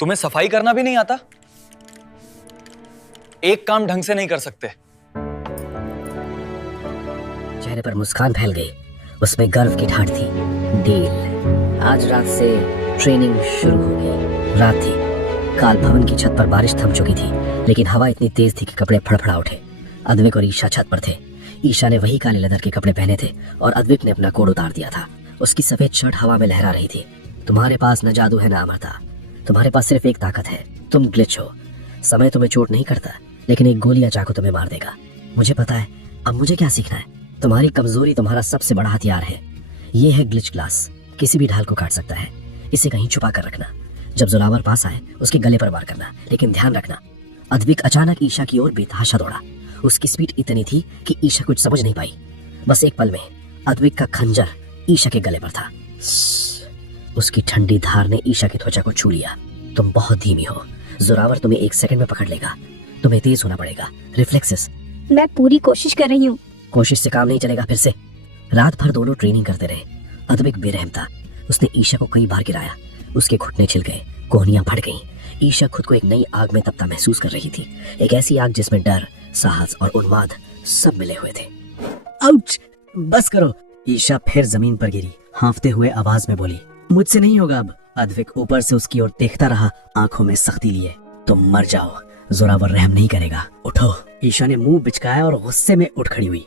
तुम्हें सफाई करना भी नहीं आता? एक काम ढंग से नहीं कर सकते। चेहरे पर मुस्कान फैल गई, उसमें गर्व की ठाठ थी। डील। आज रात से ट्रेनिंग शुरू हो गई। रात थी, काल भवन की छत पर बारिश थम चुकी थी, लेकिन हवा इतनी तेज थी कि कपड़े फड़फड़ा उठे। अद्विक और ईशा छत पर थे। ईशा ने वही काले लेदर के कपड़े पहने थे और अद्विक ने अपना कोट उतार दिया था। उसकी सफेद शर्ट हवा में लहरा रही थी। तुम्हारे पास न जादू है न अमरता, तुम्हारे पास सिर्फ एक ताकत है, तुम ग्लिच हो। समय तुम्हें चोट नहीं करता, लेकिन एक गोली या चाकू तुम्हें मार देगा। मुझे पता है, अब मुझे क्या सीखना है? तुम्हारी कमजोरी तुम्हारा सबसे बड़ा हथियार है। ये है ग्लिच ग्लास, किसी भी ढाल को काट सकता है। इसे कहीं छुपा कर रखना। जब जोरावर पास आए उसके गले पर वार करना, लेकिन ध्यान रखना। अद्विक अचानक ईशा की ओर बेतहाशा दौड़ा। उसकी स्पीड इतनी थी कि ईशा कुछ समझ नहीं पाई। बस एक पल में अद्विक का खंजर ईशा के गले पर था। उसकी ठंडी धार ने ईशा की त्वचा को छू लिया। तुम बहुत धीमी हो, जोरावर तुम्हें 1 सेकंड में पकड़ लेगा। तुम्हें तेज होना पड़ेगा। रिफ्लेक्सेस। मैं पूरी कोशिश कर रही हूँ। कोशिश से काम नहीं चलेगा। फिर से रात भर दोनों ट्रेनिंग करते रहे। अद्विक बेरहम था। उसने ईशा को कई बार गिराया। उसके घुटने छिल गए, कोहनियां फट गईं। ईशा खुद को एक नई आग में तपता महसूस कर रही थी। एक ऐसी आग जिसमें डर, साहस और उन्माद सब मिले हुए थे। आउच! बस करो। ईशा फिर जमीन पर गिरी, हांफते हुए आवाज में बोली, मुझसे नहीं होगा अब। अद्विक ऊपर से उसकी ओर देखता रहा, आंखों में सख्ती लिए। तुम मर जाओ, जोरावर रहम नहीं करेगा। उठो। ईशा ने मुंह बिचकाया और गुस्से में उठ खड़ी हुई।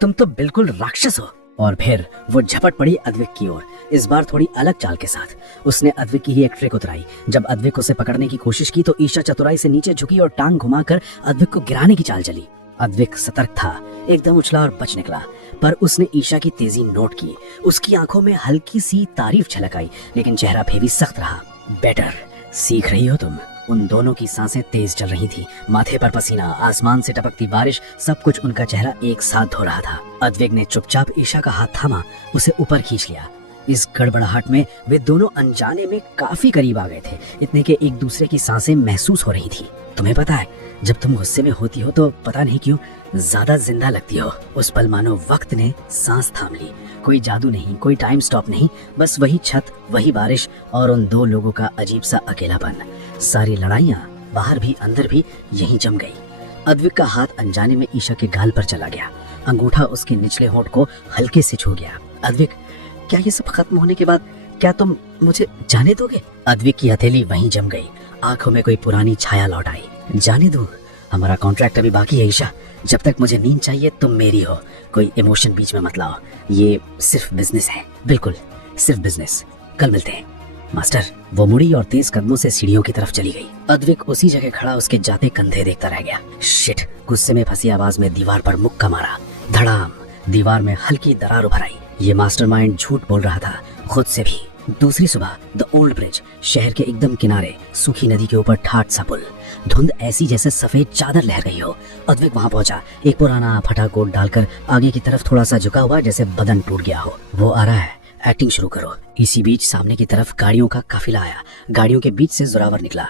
तुम तो बिल्कुल राक्षस हो। और फिर वो झपट पड़ी अद्विक की ओर, इस बार थोड़ी अलग चाल के साथ। उसने अद्विक की ही एक ट्रिक उतराई। जब अद्विक उसे पकड़ने की कोशिश की तो ईशा चतुराई से नीचे झुकी और टांग घुमाकर अद्विक को गिराने की चाल चली। अद्विक सतर्क था, एकदम उछला और बच निकला, पर उसने ईशा की तेजी नोट की। उसकी आंखों में हल्की सी तारीफ झलक आई, लेकिन चेहरा फिर भी सख्त रहा। बेटर, सीख रही हो तुम। उन दोनों की सांसें तेज चल रही थी। माथे पर पसीना, आसमान से टपकती बारिश, सब कुछ उनका चेहरा एक साथ धो रहा था। अद्विक ने चुपचाप ईशा का हाथ थामा, उसे ऊपर खींच लिया। इस गड़बड़ाहट में वे दोनों अनजाने में काफी करीब आ गए थे, इतने के एक दूसरे की सांसें महसूस हो रही थी। तुम्हें पता है, जब तुम गुस्से में होती हो तो पता नहीं क्यों ज्यादा जिंदा लगती हो। उस पल मानो वक्त ने सांस थाम ली। कोई जादू नहीं, कोई टाइम स्टॉप नहीं, बस वही छत, वही बारिश और उन दो लोगों का अजीब सा अकेलापन। सारी लड़ाइयाँ बाहर भी अंदर भी यहीं जम गई। अद्विक का हाथ अनजाने में ईशा के गाल पर चला गया। अंगूठा उसके निचले होंठ को हल्के से छू गया। अद्विक, क्या ये सब खत्म होने के बाद क्या तुम मुझे जाने दोगे? अद्विक की हथेली वहीं जम गई। आंखों में कोई पुरानी छाया लौट आई। जाने दो? हमारा कॉन्ट्रैक्ट अभी बाकी है ईशा। जब तक मुझे नींद चाहिए तुम मेरी हो। कोई इमोशन बीच में मत लाओ। ये सिर्फ बिजनेस है, बिल्कुल सिर्फ बिजनेस। कल मिलते हैं। मास्टर। वो मुड़ी और तेज कदमों से सीढ़ियों की तरफ चली गई। अद्विक उसी जगह खड़ा उसके जाते कंधे देखता रह गया। शिट! गुस्से में फंसी आवाज में दीवार पर मुक्का मारा। धड़ाम! दीवार में हल्की दरार उभर आई। ये मास्टरमाइंड झूठ बोल रहा था, खुद से भी। दूसरी सुबह, द ओल्ड ब्रिज, शहर के एकदम किनारे, सूखी नदी के ऊपर ठाट सा पुल। धुंध ऐसी जैसे सफेद चादर लहर रही हो। अद्विक वहां पहुंचा, एक पुराना फटा कोट डालकर आगे की तरफ थोड़ा सा झुका हुआ, जैसे बदन टूट गया हो। वो आ रहा है, एक्टिंग शुरू करो। इसी बीच सामने की तरफ गाड़ियों का काफिला आया। गाड़ियों के बीच से जोरावर निकला।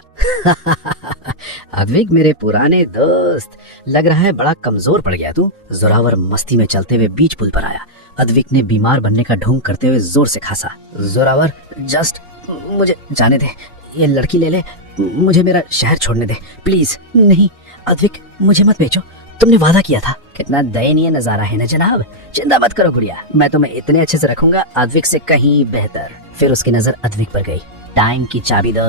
अद्विक मेरे पुराने दोस्त, लग रहा है बड़ा कमजोर पड़ गया तू। जोरावर मस्ती में चलते हुए बीच पुल पर आया। अद्विक ने बीमार बनने का ढोंग करते हुए जोर से खांसा। जोरावर, जस्ट मुझे जाने दे। ये लड़की ले ले, मुझे मेरा शहर छोड़ने दे प्लीज। नहीं अद्विक, मुझे मत बेचो, तुमने वादा किया था। कितना दयनीय नजारा है ना जनाब। चिंता मत करो गुड़िया, मैं तुम्हें इतने अच्छे से रखूंगा, अद्विक से कहीं बेहतर। फिर उसकी नजर अद्विक पर गई। टाइम की चाबी दो।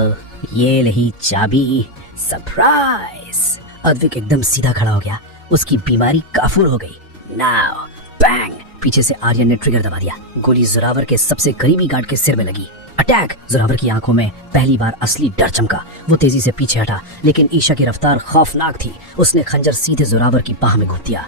ये रही चाबी। सरप्राइज! अद्विक एकदम सीधा खड़ा हो गया। उसकी बीमारी काफूर हो गई। Now bang! पीछे से आर्यन ने ट्रिगर दबा दिया। गोली जोरावर के सबसे करीबी गार्ड के सिर में लगी। अटैक! जोरावर की आंखों में पहली बार असली डर चमका। वो तेजी से पीछे हटा, लेकिन ईशा की रफ्तार खौफनाक थी। उसने खंजर सीधे जोरावर की बाह में घुस दिया।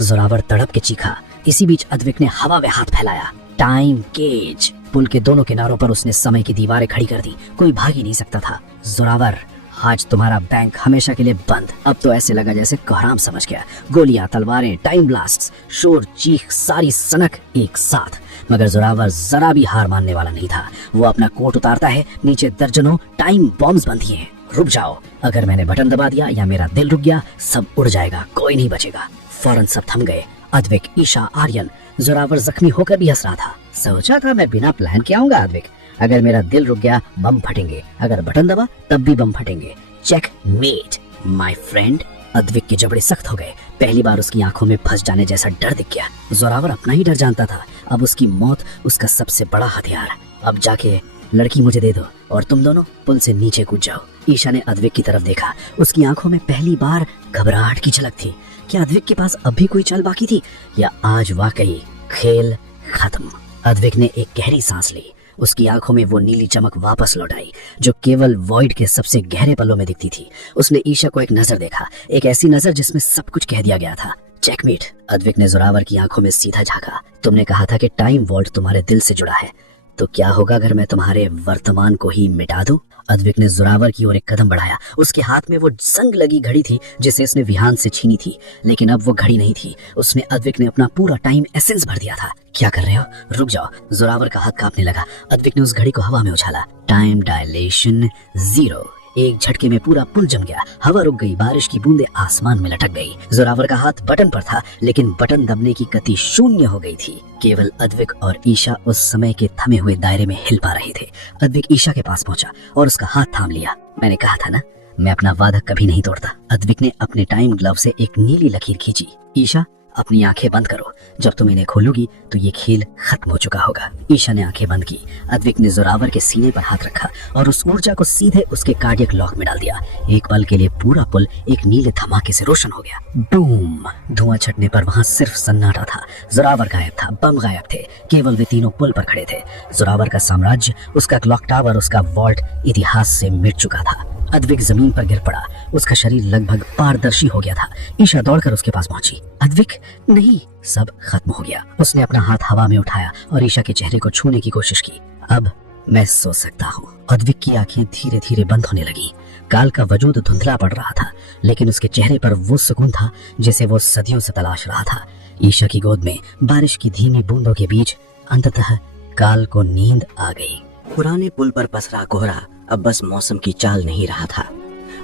जोरावर तड़प के चीखा। इसी बीच अद्विक ने हवा में हाथ फैलाया। Time cage! पुल के दोनों किनारों पर उसने समय की दीवारें खड़ी कर दी। कोई भाग ही नहीं सकता था। जोरावर, आज तुम्हारा बैंक हमेशा के लिए बंद। अब तो ऐसे लगा जैसे कोहराम समझ गया। गोलियां, तलवारें, टाइम ब्लास्ट, शोर, चीख, सारी सनक एक साथ। मगर जोरावर जरा भी हार मानने वाला नहीं था। वो अपना कोट उतारता है, नीचे दर्जनों टाइम बॉम्ब्स बंधी हैं। रुक जाओ, अगर मैंने बटन दबा दिया या मेरा दिल रुक गया, सब उड़ जाएगा, कोई नहीं बचेगा। फौरन सब थम गए। अद्विक, ईशा, आर्यन। जोरावर जख्मी होकर भी हंस रहा था। सोचा था मैं बिना प्लान के आऊंगा अद्विक, अगर मेरा दिल रुक गया बम फटेंगे, अगर बटन दबा तब भी बम फटेंगे। Checkmate my friend. Advik के जबड़े सख्त हो गए। पहली बार उसकी आंखों में फंस जाने जैसा डर दिख गया। जोरावर अपना ही डर जानता था, अब उसकी मौत उसका सबसे बड़ा हथियार। अब जाके लड़की मुझे दे दो और तुम दोनों पुल से नीचे कूद जाओ। ईशा ने अद्विक की तरफ देखा। उसकी आंखों में पहली बार घबराहट की झलक थी। क्या अद्विक के पास अब भी कोई चाल बाकी थी, या आज वाकई खेल खत्म? अद्विक ने एक गहरी सांस ली। उसकी आंखों में वो नीली चमक वापस लौट आई जो केवल वॉइड के सबसे गहरे पलों में दिखती थी। उसने ईशा को एक नजर देखा, एक ऐसी नजर जिसमें सब कुछ कह दिया गया था। चेकमेट। अद्विक ने जोरावर की आंखों में सीधा झांका। तुमने कहा था कि टाइम वॉल्ट तुम्हारे दिल से जुड़ा है, तो क्या होगा अगर मैं तुम्हारे वर्तमान को ही मिटा दूं? अद्विक ने जोरावर की ओर एक कदम बढ़ाया। उसके हाथ में वो जंग लगी घड़ी थी जिसे उसने विहान से छीनी थी, लेकिन अब वो घड़ी नहीं थी। उसने अद्विक ने अपना पूरा टाइम एसेंस भर दिया था। क्या कर रहे हो? रुक जाओ। जोरावर का हाथ कांपने लगा। अद्विक ने उस घड़ी को हवा में उछाला। Time dilation 0। एक झटके में पूरा पुल जम गया। हवा रुक गई, बारिश की बूंदें आसमान में लटक गई। जोरावर का हाथ बटन पर था, लेकिन बटन दबने की गति शून्य हो गई थी। केवल अद्विक और ईशा उस समय के थमे हुए दायरे में हिल पा रहे थे। अद्विक ईशा के पास पहुंचा और उसका हाथ थाम लिया। मैंने कहा था ना, मैं अपना वादा कभी नहीं तोड़ता। अद्विक ने अपने टाइम ग्लव से एक नीली लकीर खींची। ईशा, अपनी आंखें बंद करो। जब तुम इन्हें खोलोगी तो ये खेल खत्म हो चुका होगा। ईशा ने आंखें बंद की। अद्विक ने जोरावर के सीने पर हाथ रखा और उस ऊर्जा को सीधे उसके कार्डियक लॉक में डाल दिया। एक पल के लिए पूरा पुल एक नीले धमाके से रोशन हो गया। बूम! धुआं छटने पर वहां सिर्फ सन्नाटा था। जोरावर गायब था, बम गायब थे। केवल वे तीनों पुल पर खड़े थे। जोरावर का साम्राज्य, उसका क्लॉक टावर, उसका वॉल्ट इतिहास से मिट चुका था। अद्विक जमीन पर गिर पड़ा। उसका शरीर लगभग पारदर्शी हो गया था। ईशा दौड़कर उसके पास पहुंची। अद्विक, नहीं! सब खत्म हो गया। उसने अपना हाथ हवा में उठाया और ईशा के चेहरे को छूने की कोशिश की। अब मैं सो सकता हूँ। अद्विक की आंखें धीरे धीरे बंद होने लगी। काल का वजूद धुंधला पड़ रहा था, लेकिन उसके चेहरे पर वो सुकून था जिसे वो सदियों से तलाश रहा था। ईशा की गोद में बारिश की धीमी बूंदों के बीच अंततः काल को नींद आ गई। पुराने पुल पर पसरा कोहरा अब बस मौसम की चाल नहीं रहा था।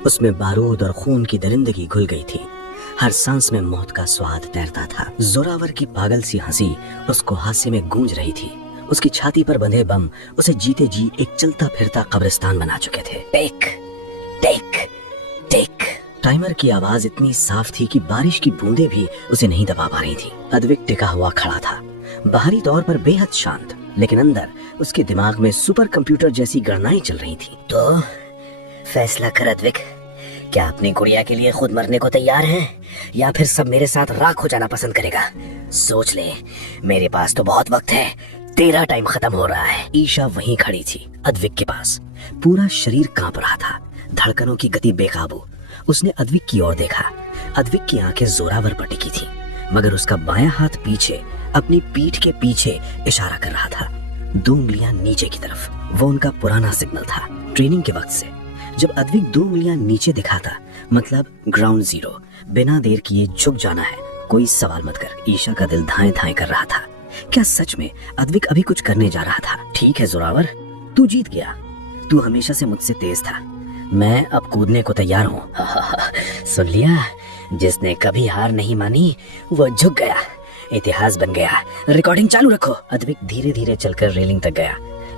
उसमें बारूद और खून की दरिंदगी घुल गई थी। हर सांस में मौत का स्वाद तैरता था। जोरावर की पागल सी हंसी उसको हादसे में गूंज रही थी। उसकी छाती पर बंधे बम उसे जीते जी एक चलता फिरता कब्रिस्तान बना चुके थे। Take take take. टाइमर की आवाज इतनी साफ थी कि बारिश की बूंदें भी उसे नहीं दबा पा रही थी। अद्विक टिका हुआ खड़ा था, बाहरी तौर पर बेहद शांत, लेकिन अंदर उसके दिमाग में सुपर कंप्यूटर जैसी गणनाएं चल रही थी। तो फैसला कर अद्विक, क्या अपनी गुड़िया के लिए खुद मरने को तैयार है, या फिर सब मेरे साथ राख हो जाना पसंद करेगा? सोच ले, मेरे पास तो बहुत वक्त है। तेरा टाइम खत्म हो रहा है। ईशा वहीं खड़ी थी, अद्विक के पास। पूरा शरीर कांप रहा था, धड़कनों की गति बेकाबू। उसने अद्विक की ओर देखा। अद्विक की आंखें जोरावर पर टिकी थी, मगर उसका बायां हाथ पीछे अपनी पीठ के पीछे इशारा कर रहा था, 2 उंगलियां नीचे की तरफ। वो उनका पुराना सिग्नल था, ट्रेनिंग के वक्त से। जब अद्विक 2 उंगलियां नीचे दिखाता, मतलब ग्राउंड जीरो, बिना देर किए झुक जाना है, कोई सवाल मत कर। ईशा का दिल धाएं धाएं कर रहा था। क्या सच में अद्विक अभी कुछ करने जा रहा था? ठीक है जोरावर, तू जीत गया। तू हमेशा से मुझसे तेज था। मैं अब कूदने को तैयार हूँ। सुन लिया, जिसने कभी हार नहीं मानी वो झुक गया, इतिहास बन गया। रिकॉर्डिंग चालू रखो। अद्विक धीरे धीरे चलकर रेलिंग तक गया।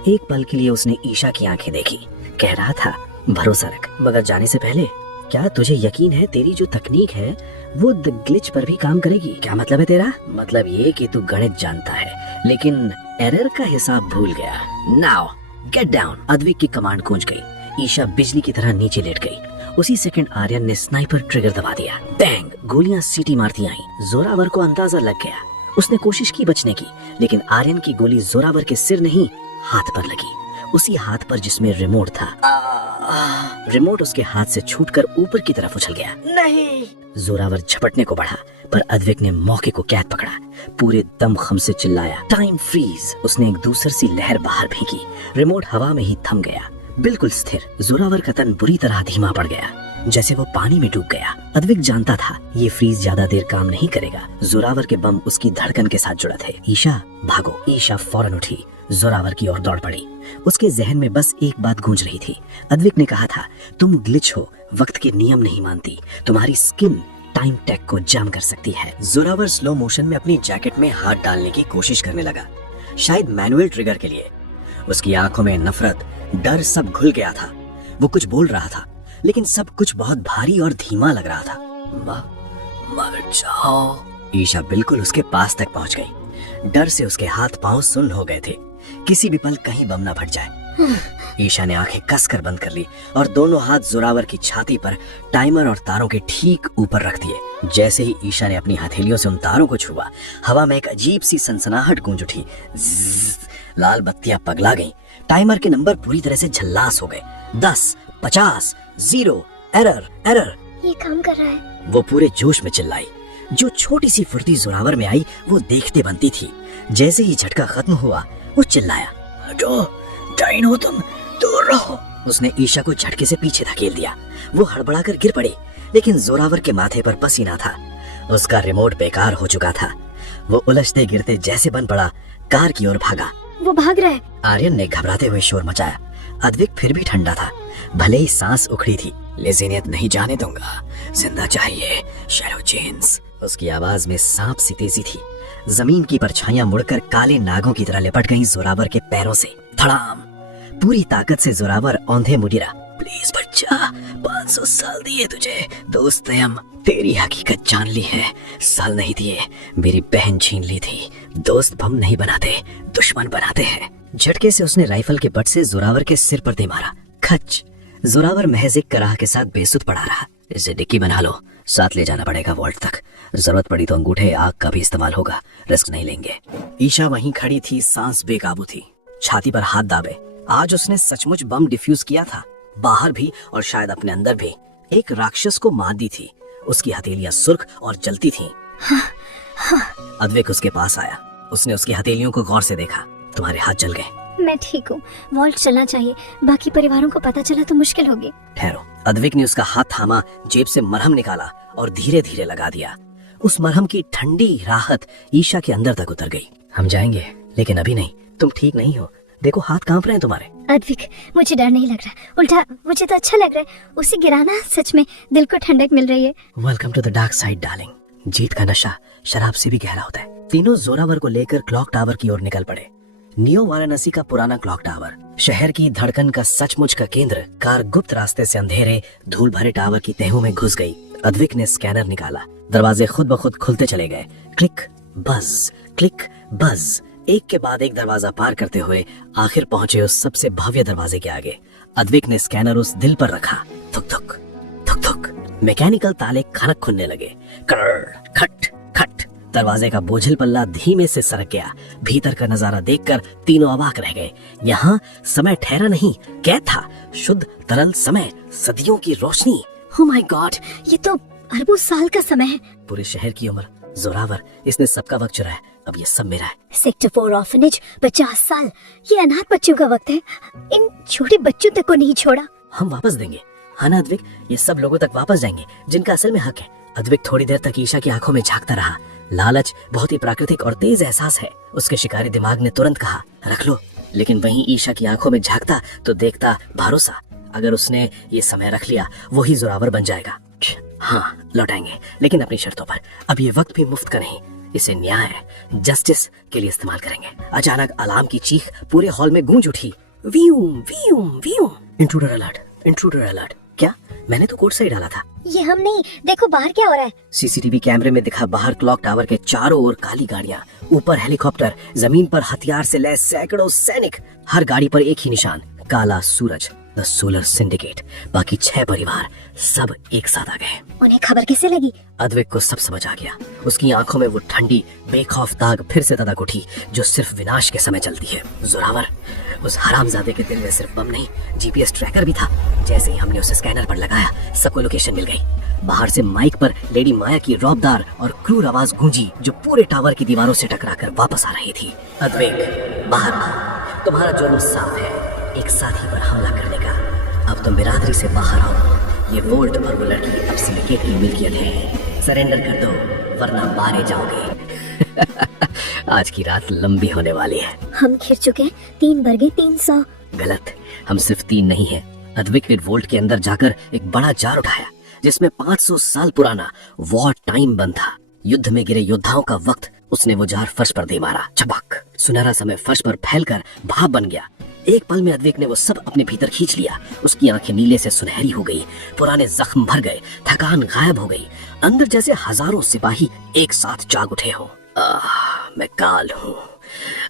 एक पल के लिए उसने ईशा की आंखें देखी। कह रहा था, भरोसा रख। मगर जाने से पहले, क्या तुझे यकीन है तेरी जो तकनीक है वो द ग्लिच पर भी काम करेगी? क्या मतलब है तेरा? मतलब ये कि तू गणित जानता है, लेकिन एरर का हिसाब भूल गया। Now get down. अद्विक की कमांड गूंज गई। ईशा बिजली की तरह नीचे लेट गई। उसी सेकंड आर्यन ने स्नाइपर ट्रिगर दबा दिया। बैंग! गोलियां सीटी मारती आईं। जोरावर को अंदाजा लग गया। उसने कोशिश की बचने की, लेकिन आर्यन की गोली जोरावर के सिर नहीं, हाथ पर लगी। उसी हाथ पर जिसमें रिमोट था। रिमोट उसके हाथ से छूटकर ऊपर की तरफ उछल गया। नहीं! जोरावर झपटने को बढ़ा, पर अद्विक ने मौके को कैद पकड़ा। पूरे दमखम से चिल्लाया, टाइम फ्रीज। उसने एक दूसर सी लहर बाहर फेंकी। रिमोट हवा में ही थम गया, बिल्कुल स्थिर। जोरावर का तन बुरी तरह धीमा पड़ गया, जैसे वो पानी में डूब गया। अद्विक जानता था ये फ्रीज ज्यादा देर काम नहीं करेगा। जोरावर के बम उसकी धड़कन के साथ जुड़ा थे। ईशा, भागो! ईशा फौरन उठी, जोरावर की ओर दौड़ पड़ी। उसके जहन में बस एक बात गूंज रही थी। अद्विक ने कहा था, तुम ग्लिच हो, वक्त के नियम नहीं मानती। तुम्हारी स्किन टाइम टैग को जाम कर सकती है। जोरावर स्लो मोशन में अपनी जैकेट में हाथ डालने की कोशिश करने लगा, शायद मैनुअल ट्रिगर के लिए। उसकी आंखों में नफरत, डर सब घुल गया था। वो कुछ बोल रहा था, लेकिन सब कुछ बहुत भारी और धीमा लग रहा था। मर जाओ। ईशा बिल्कुल उसके पास तक पहुंच गई। डर से उसके हाथ पांव सुन्न हो गए थे। किसी भी पल कहीं बम ना फट जाए। ईशा ने आंखें कसकर बंद कर ली और दोनों हाथ जोरावर की छाती पर टाइमर और तारों के ठीक ऊपर रख दिए। जैसे ही ईशा ने अपनी हथेलियों से उन तारों को छुआ, हवा में एक अजीब सी सनसनाहट गूंज उठी। ज़्ज़, लाल बत्तियां पगला गईं। टाइमर के नंबर पूरी तरह से झल्लास हो गए। 10, 50, 0, एरर, एरर। ये काम कर रहा है। वो पूरे जोश में चिल्लाई। जो छोटी सी फुर्ती जोरावर में आई वो देखते बनती थी। जैसे ही झटका खत्म हुआ, वो चिल्लाया, हटो, डाइन हो तुम, दूर रहो। उसने ईशा को झटके से पीछे धकेल दिया। वो हड़बड़ाकर गिर पड़ी, लेकिन जोरावर के माथे पर पसीना था। उसका रिमोट बेकार हो चुका था। वो उलझते गिरते जैसे बन पड़ा, कार की ओर भागा। वो भाग रहा है। आर्यन ने घबराते हुए शोर मचाया। अद्विक फिर भी ठंडा था, भले ही सांस उखड़ी थी। लेजिनियत नहीं जाने दूंगा, जिंदा चाहिए, शैलो चेन्स। उसकी आवाज में सांप सी तेजी थी। जमीन की परछाइयां मुड़कर काले नागों की तरह लिपट गईं जोरावर के पैरों से। धड़ाम! पूरी ताकत से जोरावर औंधे मुड़ीरा। प्लीज बच्चा, 500 साल दिए तुझे, दोस्त तयम, तेरी हकीकत जान ली है। साल नहीं दिए, मेरी बहन छीन ली थी। दोस्त बम नहीं बनाते, दुश्मन बनाते हैं। झटके से उसने राइफल के बट से जोरावर के सिर पर दे मारा। खच! जोरावर महज एक कराह के साथ बेसुध पड़ा रहा। इसे डिक्की बना लो, साथ ले जाना पड़ेगा वॉल्ट तक। जरूरत पड़ी तो अंगूठे आग का भी इस्तेमाल होगा, रिस्क नहीं लेंगे। ईशा वहीं खड़ी थी, सांस बेकाबू थी, छाती पर हाथ दाबे। आज उसने सचमुच बम डिफ्यूज किया था, बाहर भी और शायद अपने अंदर भी। एक राक्षस को मार दी थी। उसकी हथेलियां सुर्ख और जलती थीं। अद्विक उसके पास आया। उसने उसकी हथेलियों को गौर से देखा। तुम्हारे हाथ जल गए। मैं ठीक हूँ, वॉल्ट चलना चाहिए, बाकी परिवारों को पता चला तो मुश्किल होगी। ठहरो। अद्विक ने उसका हाथ थामा, जेब से मरहम निकाला और धीरे धीरे लगा दिया। उस मरहम की ठंडी राहत ईशा के अंदर तक उतर गई। हम जाएंगे, लेकिन अभी नहीं। तुम ठीक नहीं हो, देखो हाथ कांप रहे हैं तुम्हारे। अद्विक, मुझे डर नहीं लग रहा, उल्टा मुझे तो अच्छा लग रहा है। उसे गिराना सच में दिल को ठंडक मिल रही है। Welcome to the dark side darling. जीत का नशा शराब से भी गहरा होता है। तीनों जोरावर को लेकर क्लॉक टावर की ओर निकल पड़े। नियो वाराणसी का पुराना क्लॉक टावर, शहर की धड़कन का सचमुच का केंद्र। कार गुप्त रास्ते से अंधेरे धूल भरे टावर की तहों में घुस गई। अद्विक ने स्कैनर निकाला। दरवाजे खुद ब खुद खुलते चले गए। क्लिक बज, क्लिक बज। एक के बाद एक दरवाजा पार करते हुए आखिर पहुंचे उस सबसे भव्य दरवाजे के आगे। अद्विक ने स्कैनर उस दिल पर रखा। थुक थुक थुक थुक। मैकेनिकल ताले खनक खुलने लगे। कर खट खट। दरवाजे का बोझिल पल्ला धीमे से सरक गया। भीतर का नजारा देखकर तीनों अवाक रह गए। यहाँ समय ठहरा नहीं, कैद था। शुद्ध तरल समय, सदियों की रोशनी। ओह माय गॉड, ये तो अरबों साल का समय है। पूरे शहर की उम्र। जोरावर, इसने सबका वक्त चुराया, अब ये सब मेरा है। सेक्टर 4 ऑर्फनेज, 50 साल। ये अनाथ बच्चों का वक्त है। इन छोटे बच्चों तक को नहीं छोड़ा। हम वापस देंगे, हाँ ना अद्विक? ये सब लोगों तक वापस जाएंगे जिनका असल में हक है। अद्विक थोड़ी देर तक ईशा की आंखों में झांकता रहा। लालच बहुत ही प्राकृतिक और तेज एहसास है। उसके शिकारी दिमाग ने तुरंत कहा, रख लो। लेकिन वहीं ईशा की आंखों में झांकता तो देखता भरोसा। अगर उसने ये समय रख लिया, वही जोरावर बन जाएगा। हाँ, लौटाएंगे, लेकिन अपनी शर्तों पर। अब ये वक्त भी मुफ्त का नहीं, इसे न्याय, जस्टिस के लिए इस्तेमाल करेंगे। अचानक अलार्म की चीख पूरे हॉल में गूंज उठी। व्यूम व्यूम व्यूम। Intruder alert, intruder alert. क्या? मैंने तो कोड सही डाला था। ये हम नहीं, देखो बाहर क्या हो रहा है। सीसीटीवी कैमरे में दिखा बाहर क्लॉक टावर के चारों ओर काली गाड़ियां, ऊपर हेलीकॉप्टर, जमीन पर हथियार से लैस सैकड़ों सैनिक। हर गाड़ी पर एक ही निशान, काला सूरज, द सोलर सिंडिकेट। बाकी 6 परिवार सब एक साथ आ गए। उन्हें खबर कैसे लगी? अद्विक को सब समझ आ गया। उसकी आंखों में वो ठंडी बेखौफ दाग फिर से तदक उठी जो सिर्फ विनाश के समय चलती है। जोरावर, उस हरामजादे के दिल में सिर्फ बम नहीं, जीपीएस ट्रैकर भी था। जैसे ही हमने उसे स्कैनर पर लगाया, सबको लोकेशन मिल गई। बाहर से माइक पर लेडी माया की रौबदार और क्रूर आवाज गूंजी जो पूरे टावर की दीवारों से टकराकर वापस आ रही थी। अद्विक, बाहर आओ, तुम्हारा जुर्म साफ है, एक साथी पर हमला करने का। अब तुम बिरादरी से बाहर आओ। ये वोल्ट और वो लड़की अब सिंडिकेट की मिल्कियत है। सरेंडर कर दो, वरना मारे जाओगे। आज की रात लंबी होने वाली है। हम घिर चुके हैं, 3 बरगे 300। गलत, हम सिर्फ 3 नहीं हैं। अद्विक ने वोल्ट के अंदर जाकर एक बड़ा जार उठाया जिसमें 500 साल पुराना वॉर टाइम बंद था। युद्ध में गिरे योद्धाओं का वक्त। उसने वो जार फर्श पर दे मारा। चबक! सुनहरा समय फर्श पर फैलकर भाप बन गया। एक पल में अद्विक ने वो सब अपने भीतर खींच लिया। उसकी आंखें नीले से सुनहरी हो गई, पुराने जख्म भर गए, थकान गायब हो गई। अंदर जैसे हजारों सिपाही एक साथ जाग उठे हों। मैं काल हूँ,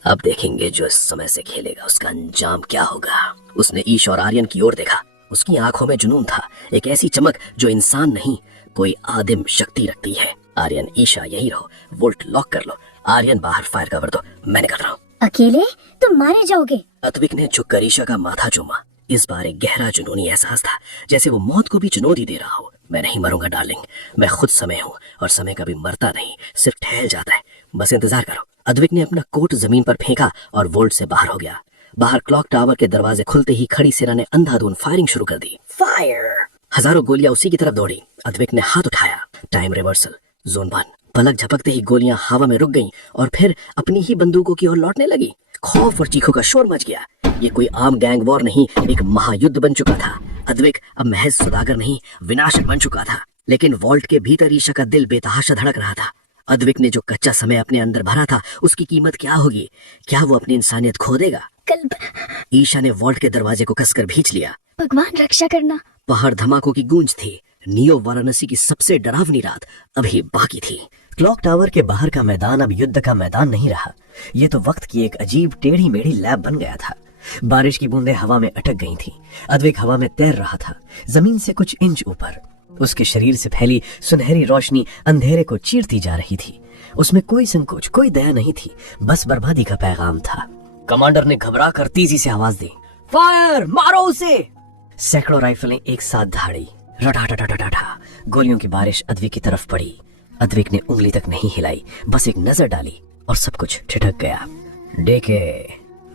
अब देखेंगे जो इस समय से खेलेगा उसका अंजाम क्या होगा। उसने ईश और आर्यन की ओर देखा। उसकी आंखों में जुनून था, एक ऐसी चमक जो इंसान नहीं कोई आदिम शक्ति रखती है। आर्यन, ईशा यही रहो, वोल्ट लॉक कर लो। आर्यन बाहर फायर कवर दो, मैंने कर रहा हूँ। अकेले तुम मारे जाओगे। अद्विक ने झुककर ईशा का माथा चूमा। इस बार एक गहरा जुनूनी एहसास था, जैसे वो मौत को भी चुनौती दे रहा हो। मैं नहीं मरूंगा डार्लिंग, मैं खुद समय हूँ और समय कभी मरता नहीं, सिर्फ ठहर जाता है। बस इंतजार करो। अद्विक ने अपना कोट जमीन पर फेंका और वोल्ट से बाहर हो गया। बाहर क्लॉक टावर के दरवाजे खुलते ही खड़ी सेना ने अंधाधुंध फायरिंग शुरू कर दी। फायर! हजारों गोलियां उसी की तरफ दौड़ी। अद्विक ने हाथ उठाया। Time reversal, zone 1। पलक झपकते ही गोलियां हवा में रुक गईं और फिर अपनी ही बंदूकों की ओर लौटने लगी। खौफ और चीखों का शोर मच गया। ये कोई आम गैंग वॉर नहीं, एक महायुद्ध बन चुका था। अद्विक अब महज सुदागर नहीं, विनाशक बन चुका था। लेकिन वॉल्ट के भीतर ईशा का दिल बेतहाशा धड़क रहा था। अद्विक ने जो कच्चा समय अपने अंदर भरा था, उसकी कीमत क्या होगी? क्या वो अपनी इंसानियत खो देगा? कल्ब, ईशा ने वॉल्ट के दरवाजे को कसकर भींच लिया। भगवान रक्षा करना। बाहर धमाकों की गूंज थी। नियो वाराणसी की सबसे डरावनी रात अभी बाकी थी। क्लॉक टावर के बाहर का मैदान अब युद्ध का मैदान नहीं रहा। ये तो वक्त की एक अजीब टेढ़ी मेढ़ी लैब बन गया था। बारिश की बूंदें हवा में अटक गई थीं। अद्विक हवा में तैर रहा था, जमीन से कुछ इंच ऊपर। उसके शरीर से फैली सुनहरी रोशनी अंधेरे को चीरती जा रही थी। उसमें कोई संकोच, कोई दया नहीं थी, बस बर्बादी का पैगाम था। कमांडर ने घबरा कर तेजी से आवाज दी, फायर, मारो उसे। सैकड़ों राइफलें एक साथ धाड़ी। रटाटा गोलियों की बारिश अद्विक की तरफ पड़ी। अद्विक ने उंगली तक नहीं हिलाई, बस एक नजर डाली और सब कुछ ठिठक गया। डेके,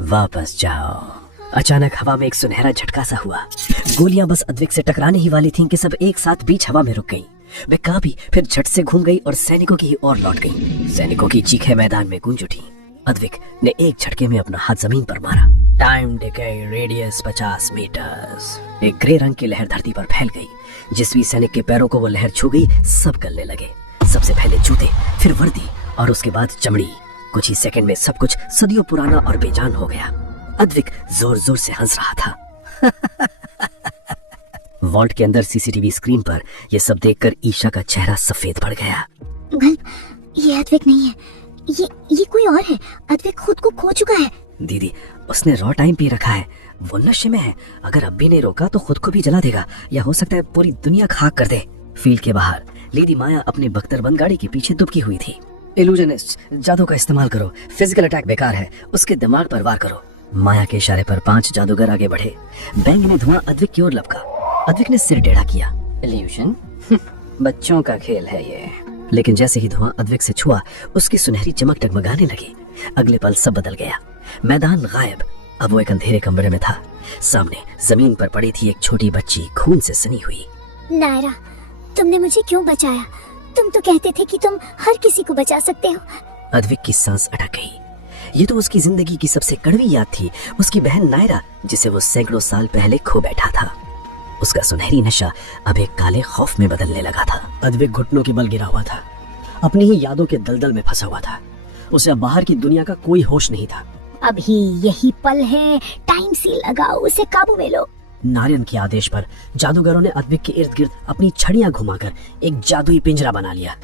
वापस जाओ। अचानक हवा में एक सुनहरा झटका सा हुआ। गोलियां बस अद्विक से टकराने ही वाली थीं कि सब एक साथ बीच हवा में रुक गईं। वे कांपी, फिर झट से घूम गई और सैनिकों की ओर लौट गईं। सैनिकों की चीखें मैदान में गूंज उठी। अद्विक ने एक झटके में अपना हाथ जमीन पर मारा। Time decay, radius 50 metre. एक ग्रे रंग की लहर धरती पर फैल गई। जिस भी सैनिक के पैरों को वो लहर छू गई, सब गलने लगे। सबसे पहले जूते, फिर वर्दी और उसके बाद चमड़ी। कुछ ही सेकंड में सब कुछ सदियों पुराना और बेजान हो गया। अद्विक जोर जोर से हंस रहा था। वॉल्ट के अंदर सीसीटीवी स्क्रीन पर यह सब देखकर ईशा का चेहरा सफेद पड़ गया। ये अद्विक नहीं है, ये कोई और है। अद्विक खुद को खो चुका है। दीदी, उसने रॉ टाइम पी रखा है, वो नशे में है। अगर अब भी नहीं रोका तो खुद को भी जला देगा, या हो सकता है पूरी दुनिया खाक कर दे। फील्ड के बाहर लेडी माया अपनी बख्तरबंद गाड़ी के पीछे दुबकी हुई थी। इल्यूजनिस्ट, जादू का इस्तेमाल करो, फिजिकल अटैक बेकार है, उसके दिमाग पर वार करो। माया के इशारे पर 5 जादूगर आगे बढ़े। बैंगनी धुआं अद्विक की ओर लपका। अद्विक ने सिर टेढ़ा किया। इल्यूजन? बच्चों का खेल है ये। लेकिन जैसे ही धुआं अद्विक से छुआ, उसकी सुनहरी चमक टगमगाने लगी। अगले पल सब बदल गया। मैदान गायब। अब वो एक अंधेरे कमरे में था। सामने जमीन पर पड़ी थी एक छोटी बच्ची, खून से सनी हुई। नायरा, तुमने मुझे क्यों बचाया? तुम तो कहते थे कि तुम हर किसी को बचा सकते हो। अद्विक की सांस अटक गई। ये तो उसकी जिंदगी की सबसे कड़वी याद थी, उसकी बहन नायरा, जिसे वो सैकड़ों साल पहले खो बैठा था। उसका सुनहरी नशा अब एक काले खौफ में बदलने लगा था। अद्विक घुटनों के बल गिरा हुआ था, अपनी ही यादों के दलदल में फंसा हुआ था। उसे अब बाहर की दुनिया का कोई होश नहीं था। अभी यही पल है, टाइम सील लगाओ, उसे काबू में लो। नारियन के आदेश पर जादूगरों ने अद्विक के इर्द गिर्द अपनी छड़ियां घुमाकर एक जादुई पिंजरा बना लिया।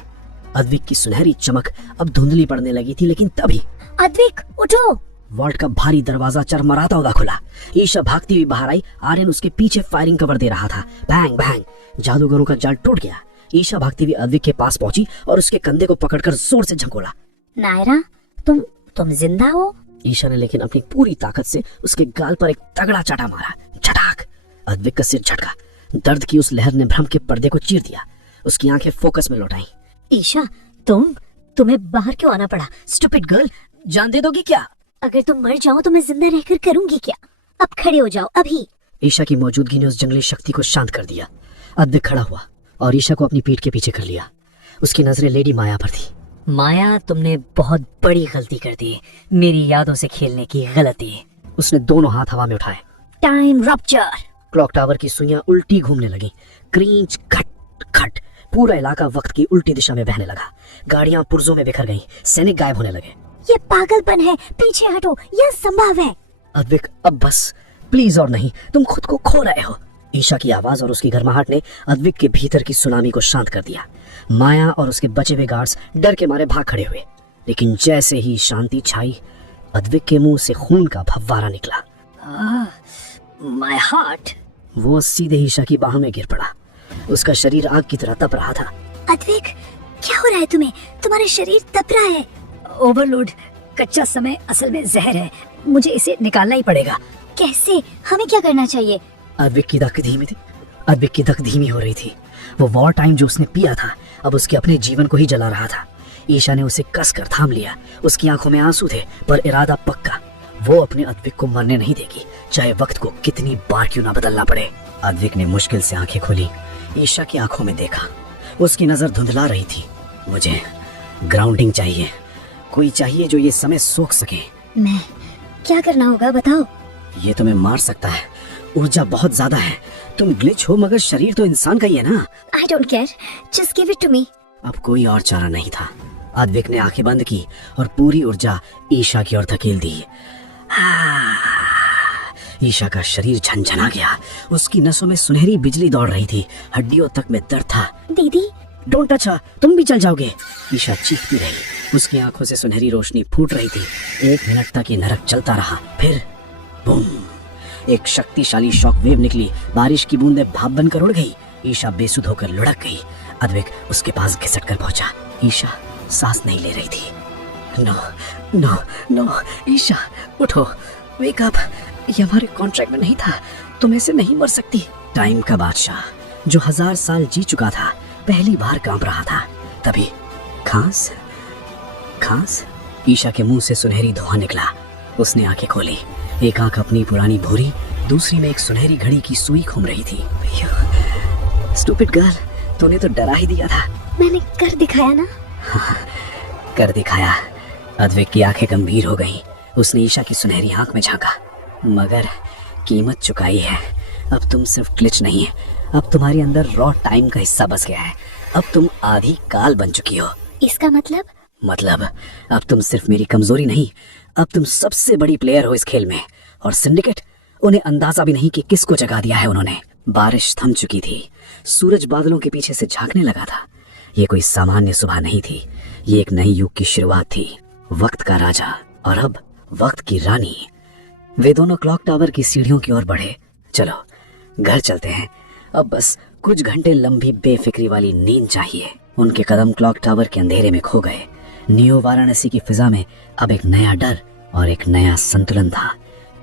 अद्विक की सुनहरी चमक अब धुंधली पड़ने लगी थी, लेकिन तभी अद्विक, उठो। वॉल्ट का भारी दरवाजा चरमराता हुआ खुला। ईशा भागती हुई बाहर आई। आर्यन उसके पीछे फायरिंग कवर दे रहा था। बैंग बैंग, जादूगरों का जाल टूट गया। ईशा भागती हुई अद्विक के पास पहुंची और उसके कंधे को पकड़कर जोर से झंकोला। नायरा, तुम जिंदा हो? ईशा ने लेकिन अपनी पूरी ताकत से उसके गाल पर एक तगड़ा चाटा मारा। झटाक! अद्विक का सिर झटका। दर्द की उस लहर ने भ्रम के पर्दे को चीर दिया। उसकी आंखें फोकस में लौट आईं। ईशा, तुम्हें बाहर क्यों आना पड़ा? स्टूपिड गर्ल, जान दे दोगी क्या? अगर तुम मर जाओ तो मैं जिंदा रहकर करूंगी क्या? अब खड़े हो जाओ, अभी। ईशा की मौजूदगी ने उस जंगली शक्ति को शांत कर दिया। अद्विक खड़ा हुआ और ईशा को अपनी पीठ के पीछे कर लिया। उसकी नजरें लेडी माया पर थी। माया, तुमने बहुत बड़ी गलती कर दी, मेरी यादों से खेलने की गलती। उसने दोनों हाथ हवा में उठाए। Time rupture. क्लॉक टावर की सुइयां उल्टी घूमने लगी। क्रींच, खट खट, पूरा इलाका वक्त की उल्टी दिशा में बहने लगा। गाड़ियां पुर्जों में बिखर गईं। सैनिक गायब होने लगे। ये पागलपन है, पीछे हटो, यह संभव है। अद्विक अब बस, प्लीज और नहीं, तुम खुद को खो रहे हो। ईशा की आवाज और उसकी गर्माहट ने अद्विक के भीतर की सुनामी को शांत कर दिया। माया और उसके बचे हुए गार्ड्स डर के मारे भाग खड़े हुए, लेकिन जैसे ही शांति छाई, अद्विक के मुंह से खून का फव्वारा निकला। My heart. वो सीधे ईशा की बाहों में गिर पड़ा। उसका शरीर आग की तरह तप रहा था। अद्विक, क्या हो रहा है तुम्हें? तुम्हारा शरीर तप रहा है। ओवरलोड, कच्चा समय असल में जहर है, मुझे इसे निकालना ही पड़ेगा। कैसे? हमें क्या करना चाहिए? अद्विक की धक धीमी थी। अद्विक की धक धीमी हो रही थी। वो वॉर टाइम जो उसने पिया था अब उसके अपने जीवन को ही जला रहा था। ईशा ने उसे कसकर थाम लिया। उसकी आंखों में आंसू थे, पर इरादा पक्का। वो अपने अद्विक को मरने नहीं देगी, चाहे वक्त को कितनी बार क्यों ना बदलना पड़े। अद्विक ने मुश्किल से आंखें खोली। ईशा की आंखों में देखा। उसकी नजर धुंधला रही थी। मुझे ग्राउंडिंग चाहिए, कोई चाहिए जो ये समय सोख सके। मैं क्या करना होगा बताओ? ये तुम्हें मार सकता है, ऊर्जा बहुत ज्यादा है। तुम ग्लिच हो मगर शरीर तो इंसान का ही है ना। I don't care, just give it to me. अब कोई और चारा नहीं था। अद्विक ने आंखें बंद की और पूरी ऊर्जा ईशा की ओर धकेल दी। ईशा का शरीर झनझना गया। उसकी नसों में सुनहरी बिजली दौड़ रही थी। हड्डियों तक में दर्द था। दीदी, डोंट टच हर, तुम भी चल जाओगे। ईशा चीखती रही। उसकी आंखों से सुनहरी रोशनी फूट रही थी। 1 मिनट तक ये नरक चलता रहा। फिर बूम, एक शक्तिशाली शॉक वेव निकली। बारिश की बूंदें भाप बनकर उड़ गई। ईशा बेसुध होकर लुढ़क गई। अद्विक उसके पास घिसट कर पहुंचा। ईशा सांस नहीं ले रही थी। नो नो नो, ईशा उठो, वेक अप। ये हमारे कॉन्ट्रैक्ट में नहीं था, तुम ऐसे नहीं मर सकती। टाइम का बादशाह जो 1000 साल जी चुका था पहली बार कांप रहा था। तभी खांस खांस, ईशा के मुंह से सुनहरी धुआं निकला। उसने आंखें खोली। एक आंख अपनी पुरानी भूरी, दूसरी में एक सुनहरी घड़ी की सुई घूम रही थी। स्टूपिड गर्ल, तूने तो डरा ही दिया था। मैंने कर दिखाया ना। कर दिखाया। अद्विक की आंखें गंभीर हो गईं। उसने ईशा की सुनहरी आंख में झांका। मगर कीमत चुकाई है। अब तुम सिर्फ ग्लिच नहीं है, अब तुम्हारे अंदर रॉ टाइम का हिस्सा बस गया है। अब तुम आधी काल बन चुकी हो। इसका मतलब अब तुम सिर्फ मेरी कमजोरी नहीं, अब तुम सबसे बड़ी प्लेयर हो इस खेल में। और सिंडिकेट, उन्हें अंदाजा भी नहीं कि किसको जगा दिया है उन्होंने। बारिश थम चुकी थी। सूरज बादलों के पीछे से झांकने लगा था। ये कोई सामान्य सुबह नहीं थी, ये एक नई युग की शुरुआत थी। वक्त का राजा और अब वक्त की रानी। वे दोनों क्लॉक टावर की सीढ़ियों की ओर बढ़े। चलो घर चलते हैं, अब बस कुछ घंटे लंबी बेफिक्री वाली नींद चाहिए। उनके कदम क्लॉक टावर के अंधेरे में खो गए। न्यू वाराणसी की फिजा में अब एक नया डर और एक नया संतुलन था।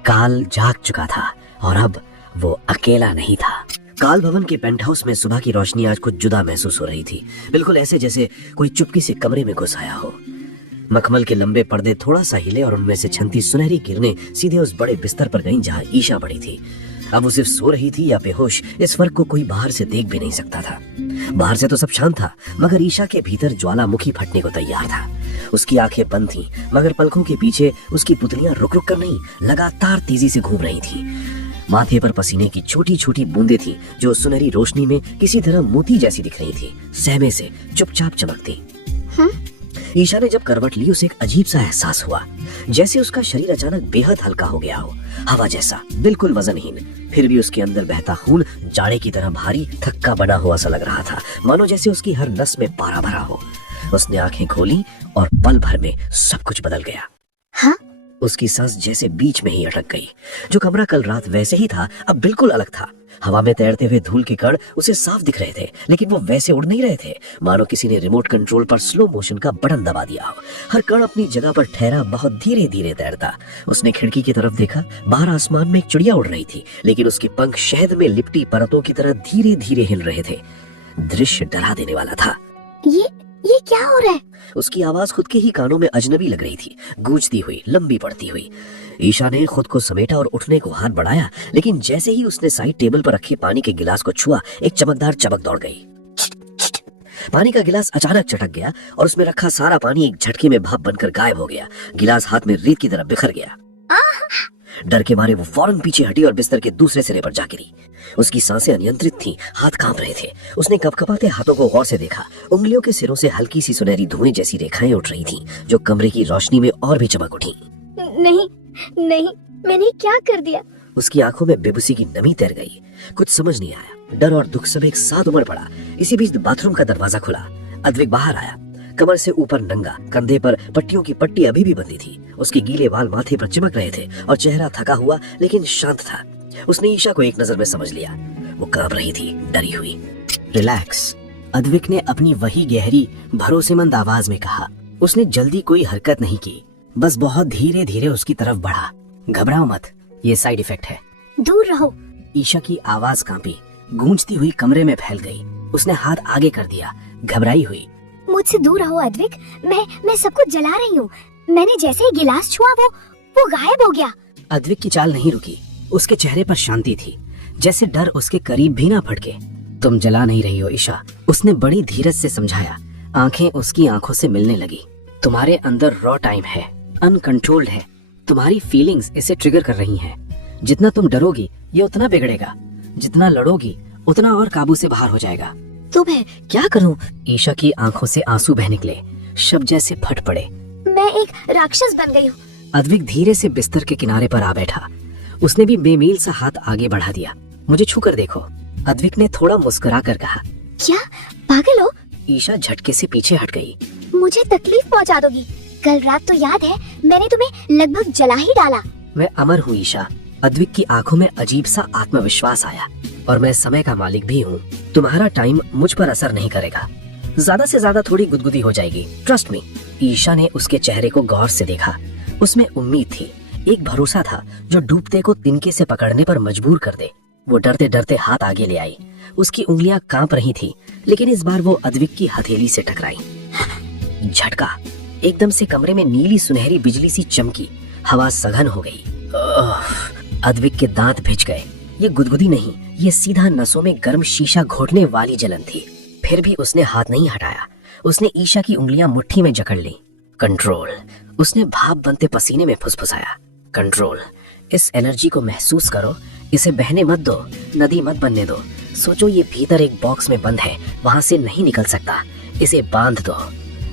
काल जाग चुका था और अब वो अकेला नहीं था। काल भवन के पेंट हाउस में सुबह की रोशनी आज कुछ जुदा महसूस हो रही थी। बिल्कुल ऐसे जैसे कोई चुपकी से कमरे में घुस आया हो। मखमल के लंबे पर्दे थोड़ा सा हिले और उनमें से छनती सुनहरी किरणें सीधे उस बड़े बिस्तर पर गईं जहां ईशा पड़ी थी। अब वो सिर्फ सो रही थी या बेहोश, इस फर्क को कोई बाहर से देख भी नहीं सकता था। बाहर से तो सब शांत था, मगर ईशा के भीतर ज्वालामुखी फटने को तैयार था। उसकी आंखें बंद थीं, मगर पलकों के पीछे उसकी पुतलियां रुक रुक कर नहीं, लगातार तेजी से घूम रही थीं। माथे पर पसीने की छोटी छोटी बूंदें थीं, जो सुनहरी रोशनी में किसी तरह मोती जैसी दिख रही थी। सहमे से चुपचाप चमकती। ईशा ने जब करवट ली, उसे एक अजीब सा एहसास हुआ, जैसे उसका शरीर अचानक बेहद हल्का हो गया हो, हवा जैसा, बिल्कुल वजनहीन। फिर भी उसके अंदर बहता खून जाड़े की तरह भारी, थक्का बना हुआ सा लग रहा था, मानो जैसे उसकी हर नस में पारा भरा हो। उसने आंखें खोली और पल भर में सब कुछ बदल गया। हाँ? उसकी सांस जैसे बीच में ही अटक गई। जो कमरा कल रात वैसे ही था, अब बिल्कुल अलग था। हवा में तैरते हुए धूल के कण उसे साफ दिख रहे थे, लेकिन वो वैसे उड़ नहीं रहे थे, मानो किसी ने रिमोट कंट्रोल पर स्लो मोशन का बटन दबा दिया हो। हर कण अपनी जगह पर ठहरा, बहुत धीरे धीरे तैरता। उसने खिड़की की तरफ देखा। बाहर आसमान में एक चिड़िया उड़ रही थी, लेकिन उसके पंख शहद में लिपटी परतों की तरह धीरे धीरे हिल रहे थे। दृश्य डरा देने वाला था। ये क्या हो रहा है? उसकी आवाज खुद के ही कानों में अजनबी लग रही थी, गूंजती हुई, लंबी पड़ती हुई। ईशा ने खुद को समेटा और उठने को हाथ बढ़ाया, लेकिन जैसे ही उसने साइड टेबल पर रखे पानी के गिलास को छुआ, एक चमकदार चमक दौड़ गई। पानी का गिलास अचानक चटक गया और उसमें रखा सारा पानी एक झटके में भाप बनकर गायब हो गया। गिलास हाथ में रेत की तरह बिखर गया। डर के मारे वो फौरन पीछे हटी और बिस्तर के दूसरे सिरे पर जा गिरी। उसकी सांसें अनियंत्रित थीं, हाथ कांप रहे थे। उसने कपकपाते हाथों को गौर से देखा। उंगलियों के सिरों से हल्की सी सुनहरी धुएं जैसी रेखाएं उठ रही थीं, जो कमरे की रोशनी में और भी चमक उठी। नहीं नहीं, मैंने क्या कर दिया? उसकी आंखों में बेबसी की नमी तैर गई। कुछ समझ नहीं आया, डर और दुख सब एक साथ उमड़ पड़ा। इसी बीच बाथरूम का दरवाजा खुला। अद्विक बाहर आया, कमर से ऊपर नंगा, कंधे पर पट्टियों की पट्टी अभी भी बंधी थी। उसके गीले बाल माथे पर चिपक रहे थे और चेहरा थका हुआ लेकिन शांत था। उसने ईशा को एक नजर में समझ लिया। वो कांप रही थी, डरी हुई। रिलैक्स, अद्विक ने अपनी वही गहरी भरोसेमंद आवाज में कहा। उसने जल्दी कोई हरकत नहीं की, बस बहुत धीरे धीरे उसकी तरफ बढ़ा। घबराओ मत, ये साइड इफेक्ट है। दूर रहो। ईशा की आवाज कांपी, गूंजती हुई कमरे में फैल गई। उसने हाथ आगे कर दिया, घबराई हुई। मुझसे दूर रहो अद्विक, मैं सब कुछ जला रही हूँ। मैंने जैसे ही गिलास छुआ वो गायब हो गया। अद्विक की चाल नहीं रुकी। उसके चेहरे पर शांति थी, जैसे डर उसके करीब भी ना फटके। तुम जला नहीं रही हो ईशा, उसने बड़ी धीरज से समझाया। आंखें उसकी आंखों से मिलने लगी। तुम्हारे अंदर रॉ टाइम है, अनकंट्रोल्ड है। तुम्हारी फीलिंग्स इसे ट्रिगर कर रही हैं। जितना तुम डरोगी ये उतना बिगड़ेगा, जितना लड़ोगी उतना और काबू से बाहर हो जाएगा। तो मैं क्या करूं? ईशा की आंखों से आंसू बह निकले, शब्द जैसे फट पड़े। मैं एक राक्षस बन गई हूँ। अद्विक धीरे से बिस्तर के किनारे पर आ बैठा। उसने भी बेमील सा हाथ आगे बढ़ा दिया। मुझे छूकर देखो, अद्विक ने थोड़ा मुस्कुरा कर कहा। क्या पागल हो? ईशा झटके से पीछे हट गई। मुझे तकलीफ पहुँचा दोगी। कल रात तो याद है, मैंने तुम्हें लगभग जला ही डाला। मैं अमर हूँ ईशा। अद्विक की आंखों में अजीब सा आत्मविश्वास आया। और मैं समय का मालिक भी हूँ। तुम्हारा टाइम मुझ पर असर नहीं करेगा। ज्यादा से ज्यादा थोड़ी गुदगुदी हो जाएगी, ट्रस्ट मी। ईशा ने उसके चेहरे को गौर से देखा। उसमें उम्मीद थी, एक भरोसा था जो डूबते को तिनके से पकड़ने पर मजबूर कर दे। वो डरते डरते हाथ आगे ले आई। उसकी उंगलियां कांप रही थी, लेकिन इस बार वो अद्विक की हथेली से टकराई। झटका, एकदम से कमरे में नीली सुनहरी बिजली सी चमकी। हवा सघन हो गई। अद्विक के दांत भिज गए। ये गुदगुदी नहीं, ये सीधा नसों में गर्म शीशा घोटने वाली जलन थी। फिर भी उसने हाथ नहीं हटाया। उसने ईशा की उंगलियां मुट्ठी में जकड़ ली। कंट्रोल, उसने भाप बनते पसीने में फुसफुसाया। कंट्रोल, इस एनर्जी को महसूस करो। इसे बहने मत दो, नदी मत बनने दो। सोचो ये भीतर एक बॉक्स में बंद है, वहां से नहीं निकल सकता। इसे बांध दो।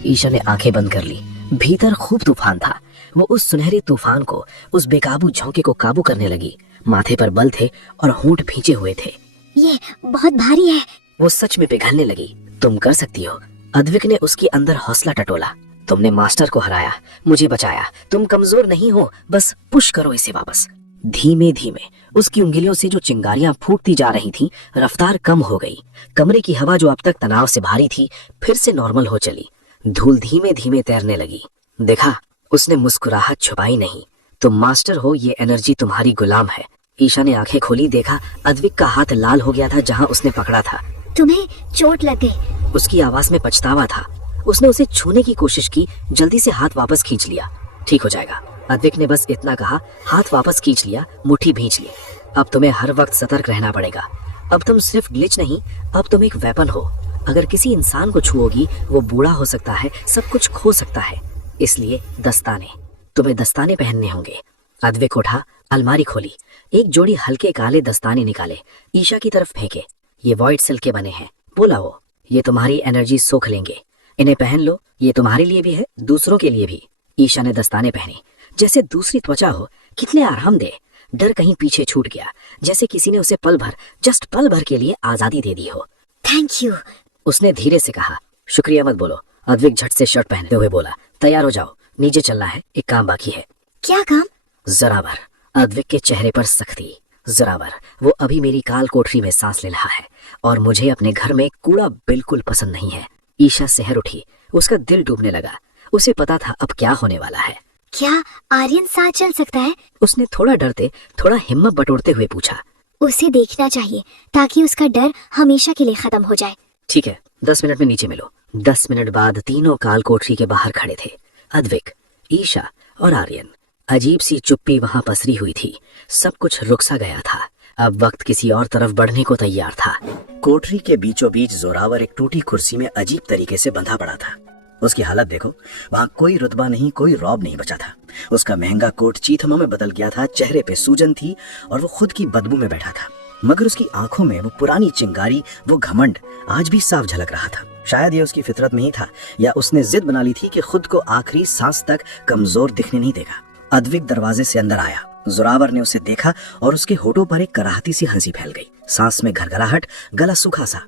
ईशा ने आंखें बंद कर ली। भीतर खूब तूफान था। वो उस सुनहरे तूफान को, उस बेकाबू झोंके को काबू करने लगी। माथे पर बल थे और होंठ भींचे हुए थे। ये बहुत भारी है। वो सच में पिघलने लगी। तुम कर सकती हो। अद्विक ने उसके अंदर हौसला टटोला। तुमने मास्टर को हराया, मुझे बचाया। तुम कमजोर नहीं हो, बस पुश करो इसे वापस। धीमे धीमे उसकी उंगलियों से जो चिंगारियां फूटती जा रही थीं, रफ्तार कम हो गई। कमरे की हवा जो अब तक तनाव से भारी थी, फिर से नॉर्मल हो चली। धूल धीमे धीमे तैरने लगी। देखा, उसने मुस्कुराहट छुपाई नहीं। तुम मास्टर हो, ये एनर्जी तुम्हारी गुलाम है। ईशा ने आंखें खोली। देखा, अद्विक का हाथ लाल हो गया था जहां उसने पकड़ा था। तुम्हें चोट लग गई। उसकी आवाज में पछतावा था। उसने उसे छूने की कोशिश की, जल्दी से हाथ वापस खींच लिया। ठीक हो जाएगा, अद्विक ने बस इतना कहा। हाथ वापस खींच लिया, मुट्ठी भींच ली। अब तुम्हें हर वक्त सतर्क रहना पड़ेगा। अब तुम सिर्फ ग्लिच नहीं, अब तुम एक वेपन हो। अगर किसी इंसान को छुओगी, वो बूढ़ा हो सकता है, सब कुछ खो सकता है। इसलिए दस्ताने, तुम्हें दस्ताने पहनने होंगे। अद्विक उठा, अलमारी खोली, एक जोड़ी हल्के काले दस्ताने निकाले, ईशा की तरफ फेंके। ये वॉइड सिल्क के बने हैं, बोला वो। ये तुम्हारी एनर्जी सोख लेंगे, इन्हें पहन लो। ये तुम्हारे लिए भी है, दूसरों के लिए भी। ईशा ने दस्ताने पहने, जैसे दूसरी त्वचा हो। कितने आरामदेह। डर कहीं पीछे छूट गया, जैसे किसी ने उसे पल भर, जस्ट पल भर के लिए आजादी दे दी हो। थैंक यू, उसने धीरे से कहा। शुक्रिया मत बोलो। अद्विक झट से शर्ट पहनते हुए बोला। तैयार हो जाओ, नीचे चलना है, एक काम बाकी है। क्या काम? जरावर। अद्विक के चेहरे पर सख्ती। जरावर, वो अभी मेरी काल कोठरी में सांस ले रहा है और मुझे अपने घर में कूड़ा बिल्कुल पसंद नहीं है। ईशा सहर उठी, उसका दिल डूबने लगा। उसे पता था अब क्या होने वाला है। क्या आर्यन साथ चल सकता है? उसने थोड़ा डरते, थोड़ा हिम्मत बटोरते हुए पूछा। उसे देखना चाहिए ताकि उसका डर हमेशा के लिए खत्म हो जाए। ठीक है, 10 मिनट में नीचे मिलो। 10 मिनट बाद तीनों काल कोठरी के बाहर खड़े थे। अद्विक, ईशा और आर्यन। अजीब सी चुप्पी वहां पसरी हुई थी। सब कुछ रुक सा गया था। अब वक्त किसी और तरफ बढ़ने को तैयार था। कोठरी के बीचों बीच जोरावर एक टूटी कुर्सी में अजीब तरीके से बंधा पड़ा था। उसकी हालत देखो, वहां कोई रुतबा नहीं, कोई रौब नहीं बचा था। उसका महंगा कोट चीथमों में बदल गया था, चेहरे पे सूजन थी और वो खुद की बदबू में बैठा था। मगर उसकी आंखों में वो पुरानी चिंगारी, वो घमंड आज भी साफ झलक रहा था। शायद ये उसकी फितरत में ही था, या उसने जिद बना ली थी कि खुद को आखिरी सांस तक कमजोर दिखने नहीं देगा। अद्विक दरवाजे से अंदर आया। जोरावर ने उसे देखा और उसके होठों पर एक कराहती सी हंसी फैल गई। सांस में घरघराहट, गला सूखा सा।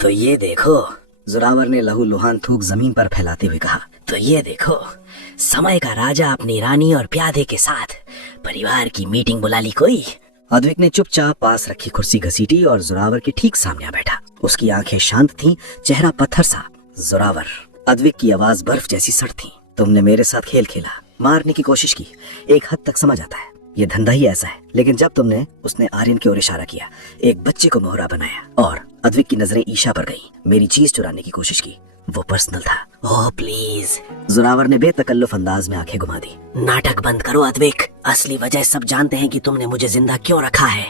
तो ये देखो, जोरावर ने लहू लुहान थूक जमीन पर फैलाते हुए कहा, तो ये देखो, समय का राजा अपनी रानी और प्यादे के साथ परिवार की मीटिंग बुला ली कोई। अद्विक ने चुपचाप पास रखी कुर्सी घसीटी और जोरावर के ठीक सामने आ बैठा। उसकी आंखें शांत थीं, चेहरा पत्थर सा। जोरावर, अद्विक की आवाज बर्फ जैसी सख्त थी। तुमने मेरे साथ खेल खेला, मारने की कोशिश की, एक हद तक समझ आता है, ये धंधा ही ऐसा है। लेकिन जब तुमने, उसने आर्यन की ओर इशारा किया, एक बच्चे को मोहरा बनाया और अद्विक की नजरें ईशा पर गई, मेरी चीज चुराने की कोशिश की, वो पर्सनल था। ओह प्लीज, जोरावर ने बेतकल्लुफ अंदाज में आंखें घुमा दी। नाटक बंद करो अद्विक, असली वजह सब जानते हैं कि तुमने मुझे जिंदा क्यों रखा है।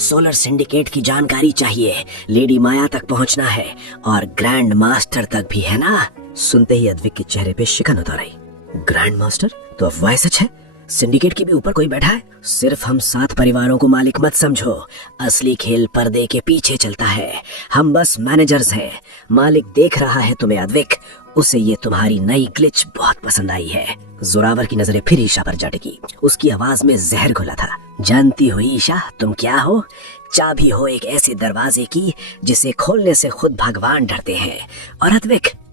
सोलर सिंडिकेट की जानकारी चाहिए, लेडी माया तक पहुंचना है और ग्रैंड मास्टर तक भी, है ना? सुनते ही अद्विक के चेहरे पे शिकन उतर आई। Grand master? तो अफवाह सच है? सिंडिकेट के भी ऊपर कोई बैठा है? सिर्फ हम 7 परिवारों को मालिक मत समझो, असली खेल पर्दे के पीछे चलता है। हम बस मैनेजर्स हैं। मालिक देख रहा है तुम्हें अद्विक, उसे ये तुम्हारी नई ग्लिच बहुत पसंद आई है। जोरावर की नजरें फिर ईशा पर जा टिकी। उसकी आवाज में जहर घुला था। जानती हो ईशा, तुम क्या हो? चाबी हो एक ऐसे दरवाजे की जिसे खोलने से खुद भगवान डरते हैं। और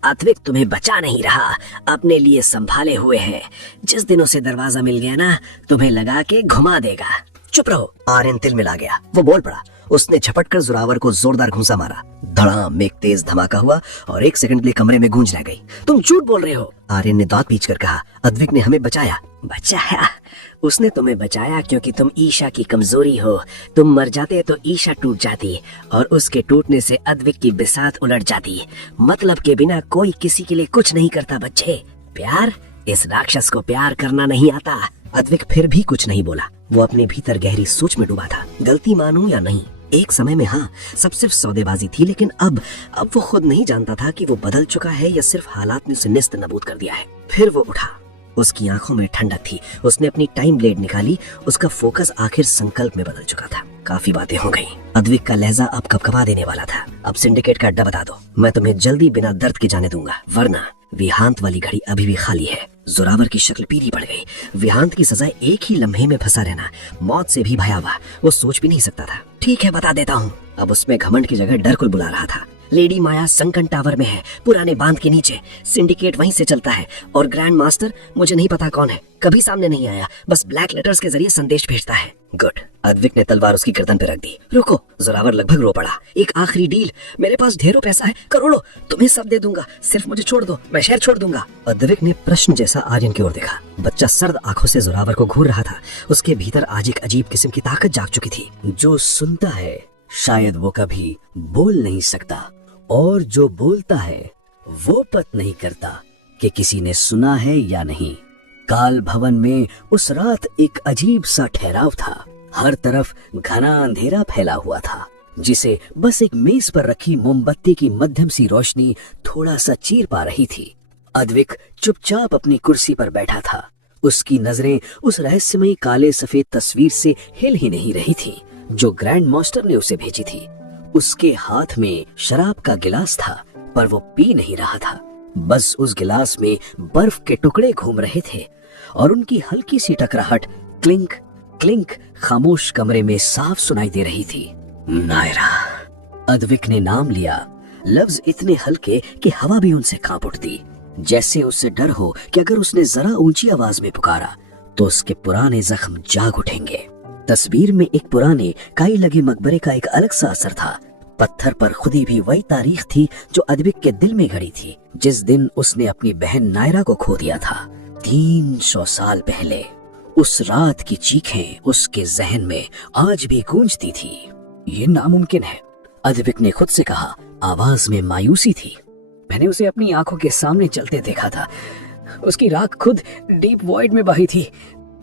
अद्विक तुम्हें बचा नहीं रहा, अपने लिए संभाले हुए है। जिस दिन उसे दरवाजा मिल गया ना, तुम्हें लगा के घुमा देगा। चुप रहो। आर्यन तिल मिला गया। वो बोल पड़ा। उसने झपट कर जोरावर को जोरदार घूंसा मारा। धड़ाम एक तेज धमाका हुआ और 1 सेकंड के लिए कमरे में गूंज रह गई। तुम झूठ बोल रहे हो, आर्यन ने दांत पींच कर कहा। अद्विक ने हमें बचाया। बचाया? उसने तुम्हें बचाया क्योंकि तुम ईशा की कमजोरी हो। तुम मर जाते तो ईशा टूट जाती और उसके टूटने से अद्विक की बिसात उलट जाती। मतलब के बिना कोई किसी के लिए कुछ नहीं करता बच्चे। प्यार? इस राक्षस को प्यार करना नहीं आता। अद्विक फिर भी कुछ नहीं बोला। वो अपने भीतर गहरी सोच में डूबा था। गलती मानूं या नहीं? एक समय में हाँ, सब सिर्फ सौदेबाजी थी, लेकिन अब वो खुद नहीं जानता था कि वो बदल चुका है या सिर्फ हालात ने उसे निस्त नबूद कर दिया है। फिर वो उठा। उसकी आंखों में ठंडक थी। उसने अपनी टाइम ब्लेड निकाली। उसका फोकस आखिर संकल्प में बदल चुका था। काफी बातें हो गई। अद्विक का लहजा अब कपकपा देने वाला था। अब सिंडिकेट का अड्डा बता दो, मैं तुम्हें जल्दी बिना दर्द के जाने दूंगा, वरना विहांत वाली घड़ी अभी भी खाली है। जोरावर की शक्ल पीली पड़ गई। विहांत की सजा एक ही लम्हे में फंसा रहना, मौत से भी भयावह, वो सोच भी नहीं सकता था। ठीक है, बता देता हूँ। अब उसमें घमंड की जगह डर को बुला रहा था। लेडी माया संकन टावर में है, पुराने बांध के नीचे। सिंडिकेट वहीं से चलता है और ग्रैंड मास्टर मुझे नहीं पता कौन है, कभी सामने नहीं आया, बस ब्लैक लेटर्स के जरिए संदेश भेजता है। गुड। अद्विक ने तलवार उसकी गर्दन पे रख दी। रुको। जोरावर लगभग रो पड़ा। एक आखिरी डील, मेरे पास ढेरों पैसा है, करोड़ों, तुम्हें सब दे दूंगा, सिर्फ मुझे छोड़ दो, मैं शहर छोड़ दूंगा। अद्विक ने प्रश्न जैसा आर्यन की ओर देखा। बच्चा सर्द आंखों से जोरावर को घूर रहा था। उसके भीतर आज एक अजीब किस्म की ताकत जाग चुकी थी। जो सुनता है शायद वो कभी बोल नहीं सकता, और जो बोलता है वो पता नहीं करता कि किसी ने सुना है या नहीं। काल भवन में उस रात एक अजीब सा ठहराव था। हर तरफ घना अंधेरा फैला हुआ था, जिसे बस एक मेज पर रखी मोमबत्ती की मध्यम सी रोशनी थोड़ा सा चीर पा रही थी। अद्विक चुपचाप अपनी कुर्सी पर बैठा था। उसकी नजरें उस रहस्यमयी काले सफेद तस्वीर से हिल ही नहीं रही थी जो ग्रैंड मास्टर ने उसे भेजी थी। उसके हाथ में शराब का गिलास था, पर वो पी नहीं रहा था। बस उस गिलास में बर्फ के टुकड़े घूम रहे थे और उनकी हल्की सी टकराहट क्लिंक क्लिंक खामोश कमरे में साफ सुनाई दे रही थी। नायरा। अद्विक ने नाम लिया। लफ्ज इतने हल्के कि हवा भी उनसे कांप उठती, जैसे उससे डर हो कि अगर उसने जरा ऊंची आवाज में पुकारा तो उसके पुराने जख्म जाग उठेंगे। तस्वीर में एक पुराने काई लगे मकबरे का एक अलग सा असर था। पत्थर पर खुदी भी वही तारीख थी जो अद्विक के दिल में घड़ी थी जिस दिन उसने अपनी बहन नायरा को खो दिया था 300 साल पहले। उस रात की चीखें उसके जहन में आज भी गूंजती थी। ये नामुमकिन है, अद्विक ने खुद से कहा। आवाज में मायूसी थी। मैंने उसे अपनी आंखों के सामने चलते देखा था। उसकी राख खुद डीप वॉइड में बही थी।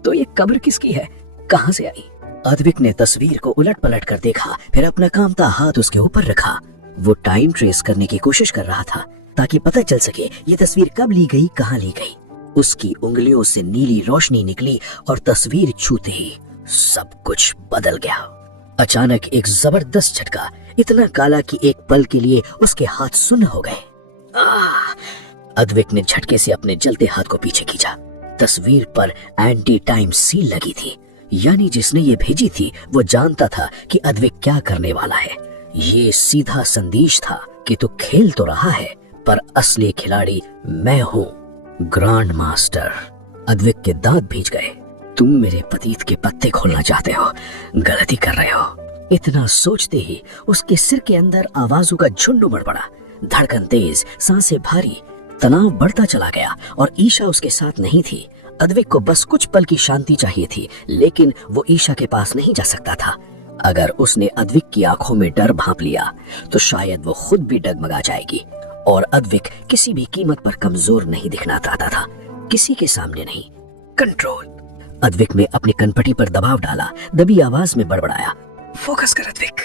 तो ये कब्र किसकी है, कहां से आई? अद्विक ने तस्वीर को उलट पलट कर देखा, फिर अपना कामता हाथ उसके ऊपर रखा। वो टाइम ट्रेस करने की कोशिश कर रहा था ताकि पता चल सके ये तस्वीर कब ली गई, कहां ली गई। उसकी उंगलियों से नीली रोशनी निकली और तस्वीर छूते ही सब कुछ बदल गया। अचानक एक जबरदस्त झटका, इतना काला कि एक पल के लिए उसके हाथ सुन्न हो गए। अद्विक ने झटके से अपने जलते हाथ को पीछे खींचा। तस्वीर पर एंटी टाइम सील लगी थी, यानी जिसने ये भेजी थी वो जानता था कि अद्विक क्या करने वाला है। ये सीधा संदेश था कि तू खेल तो रहा है पर असली खिलाड़ी मैं हूँ, ग्रैंड मास्टर। अद्विक के दांत भींच गए। तुम मेरे पतीत के पत्ते खोलना चाहते हो, गलती कर रहे हो। इतना सोचते ही उसके सिर के अंदर आवाजों का झुंड उमड़ पड़ा। धड़कन तेज, सांसें भारी, तनाव बढ़ता चला गया और ईशा उसके साथ नहीं थी। अद्विक को बस कुछ पल की शांति चाहिए थी, लेकिन वो ईशा के पास नहीं जा सकता था। अगर उसने अद्विक की आंखों में डर भांप लिया तो शायद वो खुद भी डगमगा जाएगी। और अद्विक किसी भी कीमत पर कमजोर नहीं दिखना चाहता था, किसी के सामने नहीं। कंट्रोल। अद्विक ने अपनी कनपटी पर दबाव डाला, दबी आवाज में बड़बड़ाया, फोकस कर अद्विक।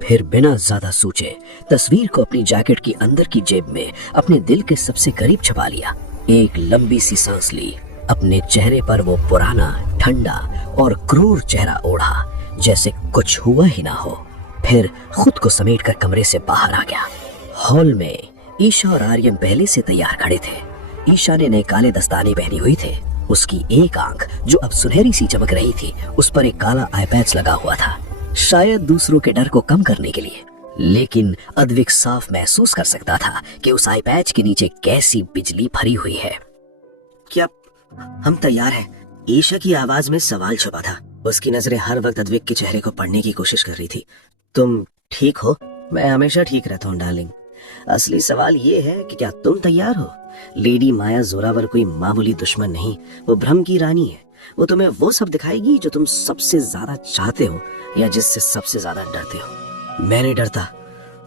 फिर बिना ज्यादा सोचे तस्वीर को अपनी जैकेट की अंदर की जेब में अपने दिल के सबसे करीब छुपा लिया। एक लंबी सी सांस ली। अपने चेहरे पर वो पुराना, ठंडा और क्रूर चेहरा ओढ़ा, जैसे कुछ हुआ ही ना हो। फिर खुद को समेटकर कमरे से बाहर आ गया। हॉल में ईशा और आर्यन पहले से तैयार खड़े थे। ईशा ने नए काले दस्ताने पहनी हुई थे। उसकी एक आंख जो अब सुनहरी सी चमक रही थी, उस पर एक काला आई पैच लगा हुआ था, शायद दूसरों के डर को कम करने के लिए। लेकिन अद्विक साफ महसूस कर सकता था कि उस आई पैच के नीचे कैसी बिजली भरी हुई है। क्या हम तैयार हैं? ईशा की आवाज में सवाल छुपा था। उसकी नजरें हर वक्त अद्विक के चेहरे को पढ़ने की कोशिश कर रही थी। तुम ठीक हो? मैं हमेशा ठीक रहता हूँ डार्लिंग। असली सवाल ये है कि क्या तुम तैयार हो? लेडी माया जोरावर कोई मामूली दुश्मन नहीं, वो भ्रम की रानी है। वो तुम्हें वो सब दिखाएगी जो तुम सबसे ज्यादा चाहते हो या जिससे सबसे ज्यादा डरते हो। मैं नहीं डरता।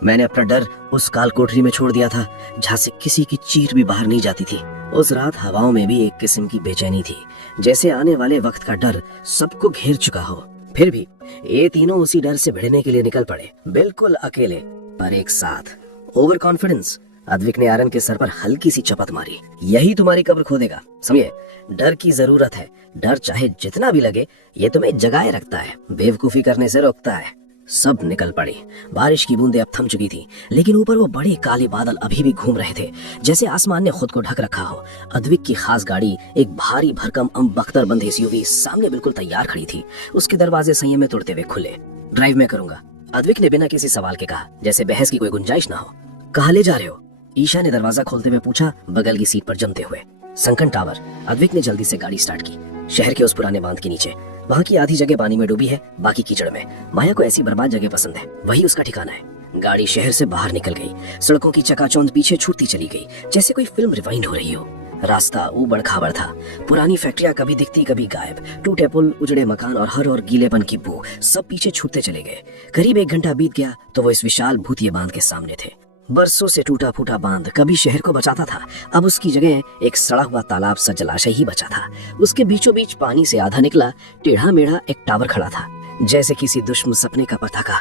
मैंने अपना डर उस काल कोठरी में छोड़ दिया था जहाँ से किसी की चीख भी बाहर नहीं जाती थी। उस रात हवाओं में भी एक किस्म की बेचैनी थी, जैसे आने वाले वक्त का डर सबको घेर चुका हो। फिर भी ये तीनों उसी डर से भिड़ने के लिए निकल पड़े, बिल्कुल अकेले पर एक साथ। Over confidence. अद्विक ने आर्यन के सर पर हल्की सी चपत मारी। यही तुम्हारी कब्र खोदेगा, समझे? डर की जरूरत है। डर चाहे जितना भी लगे, ये तुम्हें जगाए रखता है, बेवकूफी करने से रोकता है। सब निकल पड़े। बारिश की बूंदें अब थम चुकी थी, लेकिन ऊपर वो बड़े काले बादल अभी भी घूम रहे थे, जैसे आसमान ने खुद को ढक रखा हो। अद्विक की खास गाड़ी, एक भारी भरकम बख्तर एसयूवी, सामने बिल्कुल तैयार खड़ी थी। उसके दरवाजे संयम में तोड़ते हुए खुले। ड्राइव मैं करूंगा, अद्विक ने बिना किसी सवाल के कहा, जैसे बहस की कोई गुंजाइश ना हो। कहाँ ले जा रहे हो? ईशा ने दरवाजा खोलते हुए पूछा, बगल की सीट पर जमते हुए। Sunken tower. अद्विक ने जल्दी से गाड़ी स्टार्ट की। शहर के उस पुराने बांध के नीचे। वहाँ की आधी जगह पानी में डूबी है, बाकी कीचड़ में। माया को ऐसी बर्बाद जगह पसंद है, वही उसका ठिकाना है। गाड़ी शहर से बाहर निकल गई। सड़कों की चकाचौंध पीछे छूटती चली गई, जैसे कोई फिल्म रिवाइंड हो रही हो। रास्ता ऊबड़ खाबड़ था। पुरानी फैक्ट्रियां कभी दिखती कभी गायब, टूटे पुल, उजड़े मकान और हर और गीलेपन की बू, सब पीछे छूटते चले गए। करीब 1 घंटा बीत गया तो वो इस विशाल भूतिया बांध के सामने थे। बरसों से टूटा फूटा बांध कभी शहर को बचाता था, अब उसकी जगह एक सड़ा हुआ तालाब सा जलाशय ही बचा था। उसके बीचों बीच पानी से आधा निकला टेढ़ा मेढ़ा एक टावर खड़ा था, जैसे किसी दुश्मन सपने का पताका।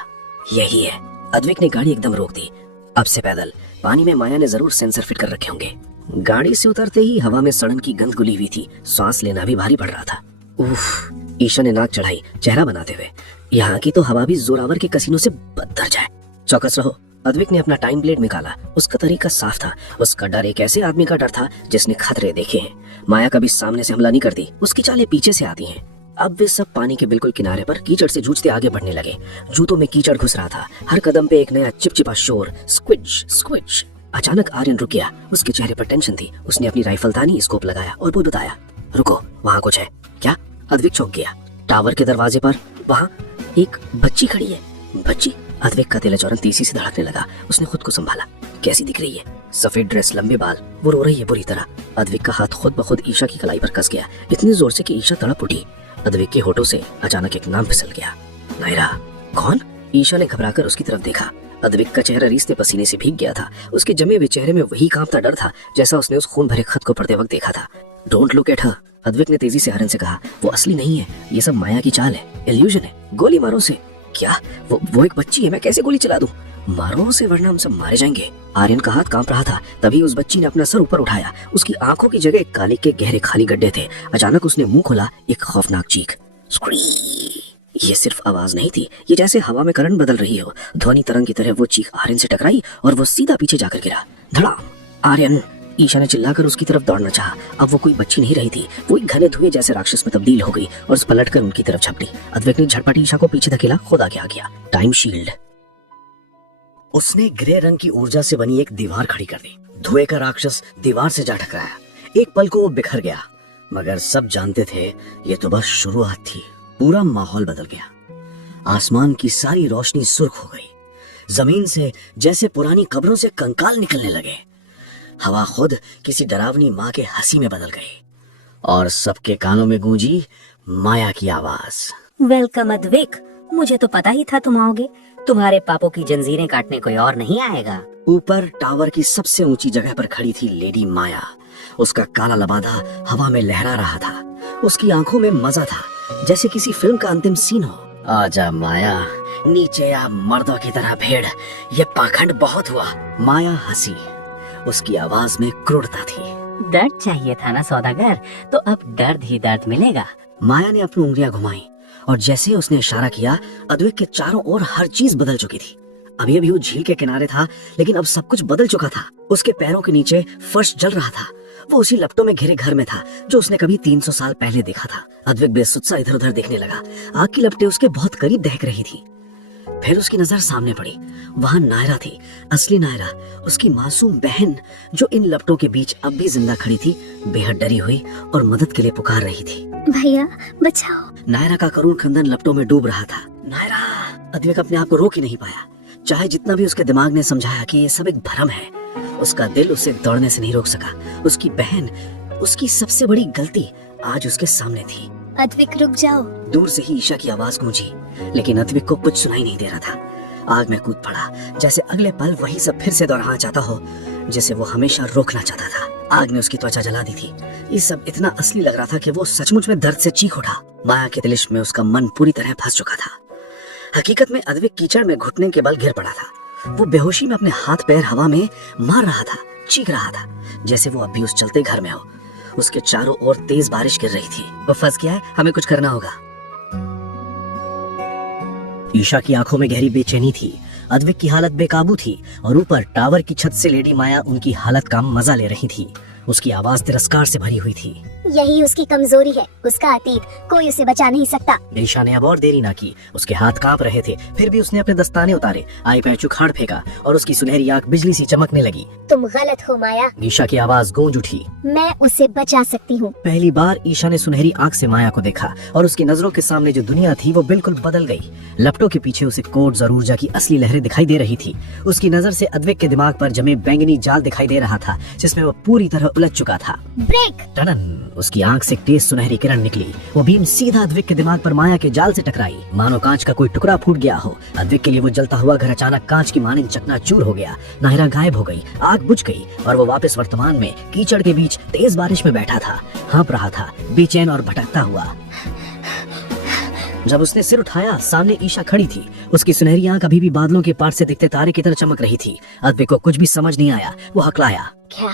यही है। अद्विक ने गाड़ी एकदम रोक दी। अब से पैदल। पानी में माया ने जरूर सेंसर फिट कर रखे होंगे। गाड़ी से उतरते ही हवा में सड़न की गंध घुली हुई थी, सांस लेना भी भारी पड़ रहा था। उफ, ईशा ने नाक चढ़ाई, चेहरा बनाते हुए। यहाँ की तो हवा भी जोरावर के कसीनों से बदतर जाए। चौकस रहो। अद्विक ने अपना टाइम ब्लेड निकाला। उसका तरीका साफ था। उसका डर एक ऐसे आदमी का डर था जिसने खतरे देखे हैं। माया कभी सामने से हमला नहीं करती, उसकी चालें पीछे से आती हैं। अब वे सब पानी के बिल्कुल किनारे पर कीचड़ से जूझते आगे बढ़ने लगे। जूतों में कीचड़ घुस रहा था। हर कदम पे एक नया चिपचिपा शोर, स्क्विज स्क्विज। अचानक आर्यन रुक गया। उसके चेहरे पर टेंशन थी। उसने अपनी राइफल तानी, स्कोप लगाया और बोल बताया, रुको, वहाँ कुछ है। क्या? अद्विक चौंक गया। टावर के दरवाजे पर वहाँ एक बच्ची खड़ी है। बच्ची? अद्विक का दिल चौरन तेजी से धड़कने लगा। उसने खुद को संभाला। कैसी दिख रही है? सफेद ड्रेस, लंबे बाल। वो रो रही है बुरी तरह। अद्विक का हाथ खुद ब खुद ईशा की कलाई पर कस गया, इतनी जोर से कि ईशा तड़प उठी। अद्विक के होठों से अचानक एक नाम फिसल गया, नायरा। कौन? ईशा ने घबराकर उसकी तरफ देखा। अद्विक का चेहरा रीसते पसीने से भीग गया था। उसके जमे हुए चेहरे में वही कांपता डर था जैसा उसने उस खून भरे खत को पढ़ते वक्त देखा था। Don't look at her. Advik ने तेजी से आर्यन से कहा, वो असली नहीं है, ये सब माया की चाल है, इल्यूजन है। गोली मारो उसे। क्या? वो एक बच्ची है, मैं कैसे गोली चला दूं? मारो उसे वरना हम सब मारे जाएंगे। आर्यन का हाथ कांप रहा था। तभी उस बच्ची ने अपना सर ऊपर उठाया। उसकी आंखों की जगह काली के गहरे खाली गड्ढे थे। अचानक उसने मुंह खोला, एक खौफनाक चीख। ये सिर्फ आवाज नहीं थी, ये जैसे हवा में करंट बदल रही हो। ध्वनि तरंग की तरह वो चीख आर्यन से टकराई और वो सीधा पीछे जाकर गिरा। धड़ाम। आर्यन ईशा ने चिल्लाकर उसकी तरफ दौड़ना चाहा। अब वो कोई बच्ची नहीं रही थी, वो एक घने धुएं जैसे राक्षस में तब्दील हो गई और पलटकर उनकी तरफ झपटी। अद्वैक ने झटपट ईशा को पीछे धकेला, खुद आगे आ गया। Time shield. उसने ग्रे रंग की ऊर्जा से बनी एक दीवार खड़ी कर दी। धुएं का राक्षस दीवार से जा टकराया। एक पल को वो बिखर गया, मगर सब जानते थे ये तो बस शुरुआत थी। पूरा माहौल बदल गया। आसमान की सारी रोशनी सुर्ख हो गई। जमीन से जैसे पुरानी कब्रों से कंकाल निकलने लगे। हवा खुद किसी डरावनी माँ के हंसी में बदल गई और सबके कानों में गूंजी माया की आवाज। वेलकम अद्विक, मुझे तो पता ही था तुम आओगे। तुम्हारे पापों की जंजीरें काटने कोई और नहीं आएगा। ऊपर टावर की सबसे ऊंची जगह पर खड़ी थी लेडी माया। उसका काला लबादा हवा में लहरा रहा था। उसकी आंखों में मजा था, जैसे किसी फिल्म का अंतिम सीन हो। आजा माया, नीचे आ मर्दों की तरह भेड़, ये पाखंड बहुत हुआ। माया हंसी, उसकी आवाज में क्रूरता थी। दर्द चाहिए था ना सौदागर, तो अब दर्द ही दर्द मिलेगा। माया ने अपनी उंगलियां घुमाई और जैसे ही उसने इशारा किया, अद्वैक के चारों ओर हर चीज बदल चुकी थी। अभी अभी वो झील के किनारे था, लेकिन अब सब कुछ बदल चुका था। उसके पैरों के नीचे फर्श जल रहा था। वो उसी लपटों में घिरे घर में था जो उसने कभी 300 साल पहले देखा था। अद्वैक बेसुध सा इधर उधर देखने लगा। आग की लपटें उसके बहुत करीब दहक रही थी। फिर उसकी नजर सामने पड़ी। वहां नायरा थी, असली नायरा, उसकी मासूम बहन, जो इन लपटों के बीच अब भी जिंदा खड़ी थी, बेहद डरी हुई और मदद के लिए पुकार रही थी। भैया बचाओ। नायरा का करुण क्रंदन लपटों में डूब रहा था। नायरा! अद्वैक अपने आप को रोक ही नहीं पाया। चाहे जितना भी उसके दिमाग ने समझाया कि ये सब एक भ्रम है, उसका दिल उसे दौड़ने से नहीं रोक सका। उसकी बहन, उसकी सबसे बड़ी गलती आज उसके सामने थी। अद्विक रुक जाओ। दूर से ही ईशा की आवाज गूंजी, लेकिन अद्वैक को कुछ सुनाई नहीं दे रहा था। आग में कूद पड़ा, जैसे अगले पल वही सब फिर से दोहराना चाहता हो जिसे वो हमेशा रोकना चाहता था। आग ने उसकी त्वचा जला दी थी। ये सब इतना असली लग रहा था कि वो सचमुच में दर्द से चीख उठा। माया के तिलिश में उसका मन पूरी तरह फंस चुका था। हकीकत में अद्वैक कीचड़ में घुटने के बल गिर पड़ा था। वो बेहोशी में अपने हाथ पैर हवा में मार रहा था, चीख रहा था, जैसे वो अभी उस चलते घर में हो। उसके चारों ओर तेज बारिश गिर रही थी। वो फंस गया है, हमें कुछ करना होगा। ईशा की आंखों में गहरी बेचैनी थी। अद्वैक की हालत बेकाबू थी और ऊपर टावर की छत से लेडी माया उनकी हालत का मजा ले रही थी। उसकी आवाज तिरस्कार से भरी हुई थी। यही उसकी कमजोरी है, उसका अतीत, कोई उसे बचा नहीं सकता। ईशा ने अब और देरी ना की। उसके हाथ कांप रहे थे, फिर भी उसने अपने दस्ताने उतारे, आई पैर उखाड़ फेंका और उसकी सुनहरी आंख बिजली सी चमकने लगी। तुम गलत हो माया। ईशा की आवाज गूंज उठी। मैं उसे बचा सकती हूँ। पहली बार ईशा ने सुनहरी आंख से माया को देखा और उसकी नजरों के सामने जो दुनिया थी वो बिल्कुल बदल गई। लपटों के पीछे उसे कोड्स और ऊर्जा की असली लहरें दिखाई दे रही थी। उसकी नजर से अद्वैक के दिमाग पर जमे बैंगनी जाल दिखाई दे रहा था, जिसमें वो पूरी तरह उलझ चुका था। ब्रेक! टनन! उसकी आंख से तेज सुनहरी किरण निकली। वो बीम सीधा अद्वैक के दिमाग पर माया के जाल से टकराई, मानो कांच का कोई टुकड़ा फूट गया हो। अद्वैक के लिए वो जलता हुआ घर अचानक कांच की मानिंद चकनाचूर हो गया। नायरा गायब हो गई, आग बुझ गई और वो वापस वर्तमान में कीचड़ के बीच तेज बारिश में बैठा था, हाँप रहा था, बेचैन और भटकता हुआ। जब उसने सिर उठाया, सामने ईशा खड़ी थी। उसकी सुनहरी आंख अभी भी बादलों के पार से दिखते तारे की तरह चमक रही थी। अद्वैक को कुछ भी समझ नहीं आया। वो हकलाया, क्या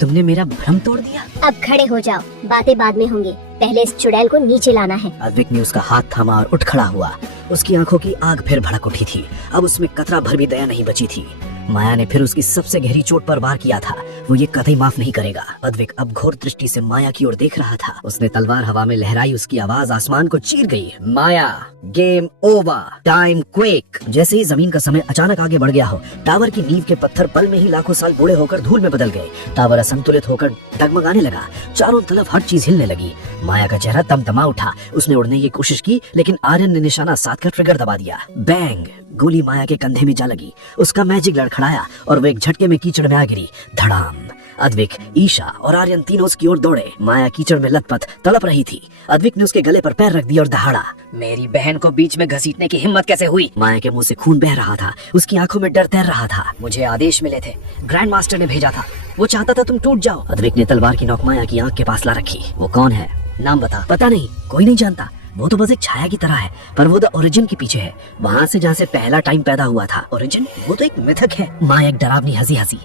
तुमने मेरा भ्रम तोड़ दिया? अब खड़े हो जाओ, बातें बाद में होंगी, पहले इस चुड़ैल को नीचे लाना है। अद्वैक ने उसका हाथ थामा और उठ खड़ा हुआ। उसकी आंखों की आग फिर भड़क उठी थी। अब उसमें कतरा भर भी दया नहीं बची थी। माया ने फिर उसकी सबसे गहरी चोट पर वार किया था। वो ये कतई माफ नहीं करेगा। अद्वैक अब घोर दृष्टि से माया की ओर देख रहा था। उसने तलवार हवा में लहराई, उसकी आवाज आसमान को चीर गई। माया, गेम ओवर, टाइम क्विक। जैसे ही जमीन का समय अचानक आगे बढ़ गया हो, टावर की नींव के पत्थर पल में ही लाखों साल बूढ़े होकर धूल में बदल गए। टावर असंतुलित होकर डगमगाने लगा। चारों तरफ हर चीज हिलने लगी। माया का चेहरा तमतमा उठा। उसने उड़ने की कोशिश की, लेकिन आर्यन ने निशाना साध कर ट्रिगर दबा दिया। बैंग! गोली माया के कंधे में जा लगी। उसका मैजिक लड़खड़ाया और वो एक झटके में कीचड़ में आ गिरी। धड़ाम! अद्वैक, ईशा और आर्यन तीनों उसकी ओर दौड़े। माया कीचड़ में लथपथ तड़प रही थी। अद्वैक ने उसके गले पर पैर रख दिया और दहाड़ा। मेरी बहन को बीच में घसीटने की हिम्मत कैसे हुई? माया के मुंह से खून बह रहा था। उसकी आंखों में डर तैर रहा था। मुझे आदेश मिले थे, ग्रैंड मास्टर ने भेजा था। वो चाहता था तुम टूट जाओ। अद्वैक ने तलवार की नोक माया की आंख के पास ला रखी। वो कौन है? नाम बता। पता नहीं, कोई नहीं जानता। वो तो बस एक छाया की तरह है, पर वो द ओरिजिन के पीछे है, वहाँ से जहाँ से पहला टाइम पैदा हुआ था। ओरिजिन? वो तो एक मिथक है। माया एक डरावनी हंसी हंसी।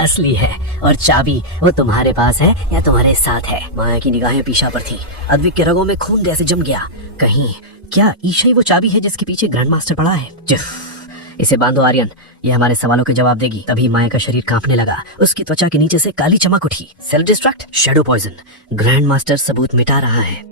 असली है, और चाबी वो तुम्हारे पास है या तुम्हारे साथ है? माया की निगाहें पीछा पर थी। अद्वैक के रगों में खून जैसे जम गया। कहीं क्या ईशा ही वो चाबी है जिसके पीछे ग्रैंड मास्टर पड़ा है? इसे बांधो आर्यन, ये हमारे सवालों के जवाब देगी। तभी माया का शरीर कांपने लगा। उसकी त्वचा के नीचे से काली चमक उठी। Self destruct, shadow poison, grand master सबूत मिटा रहा है।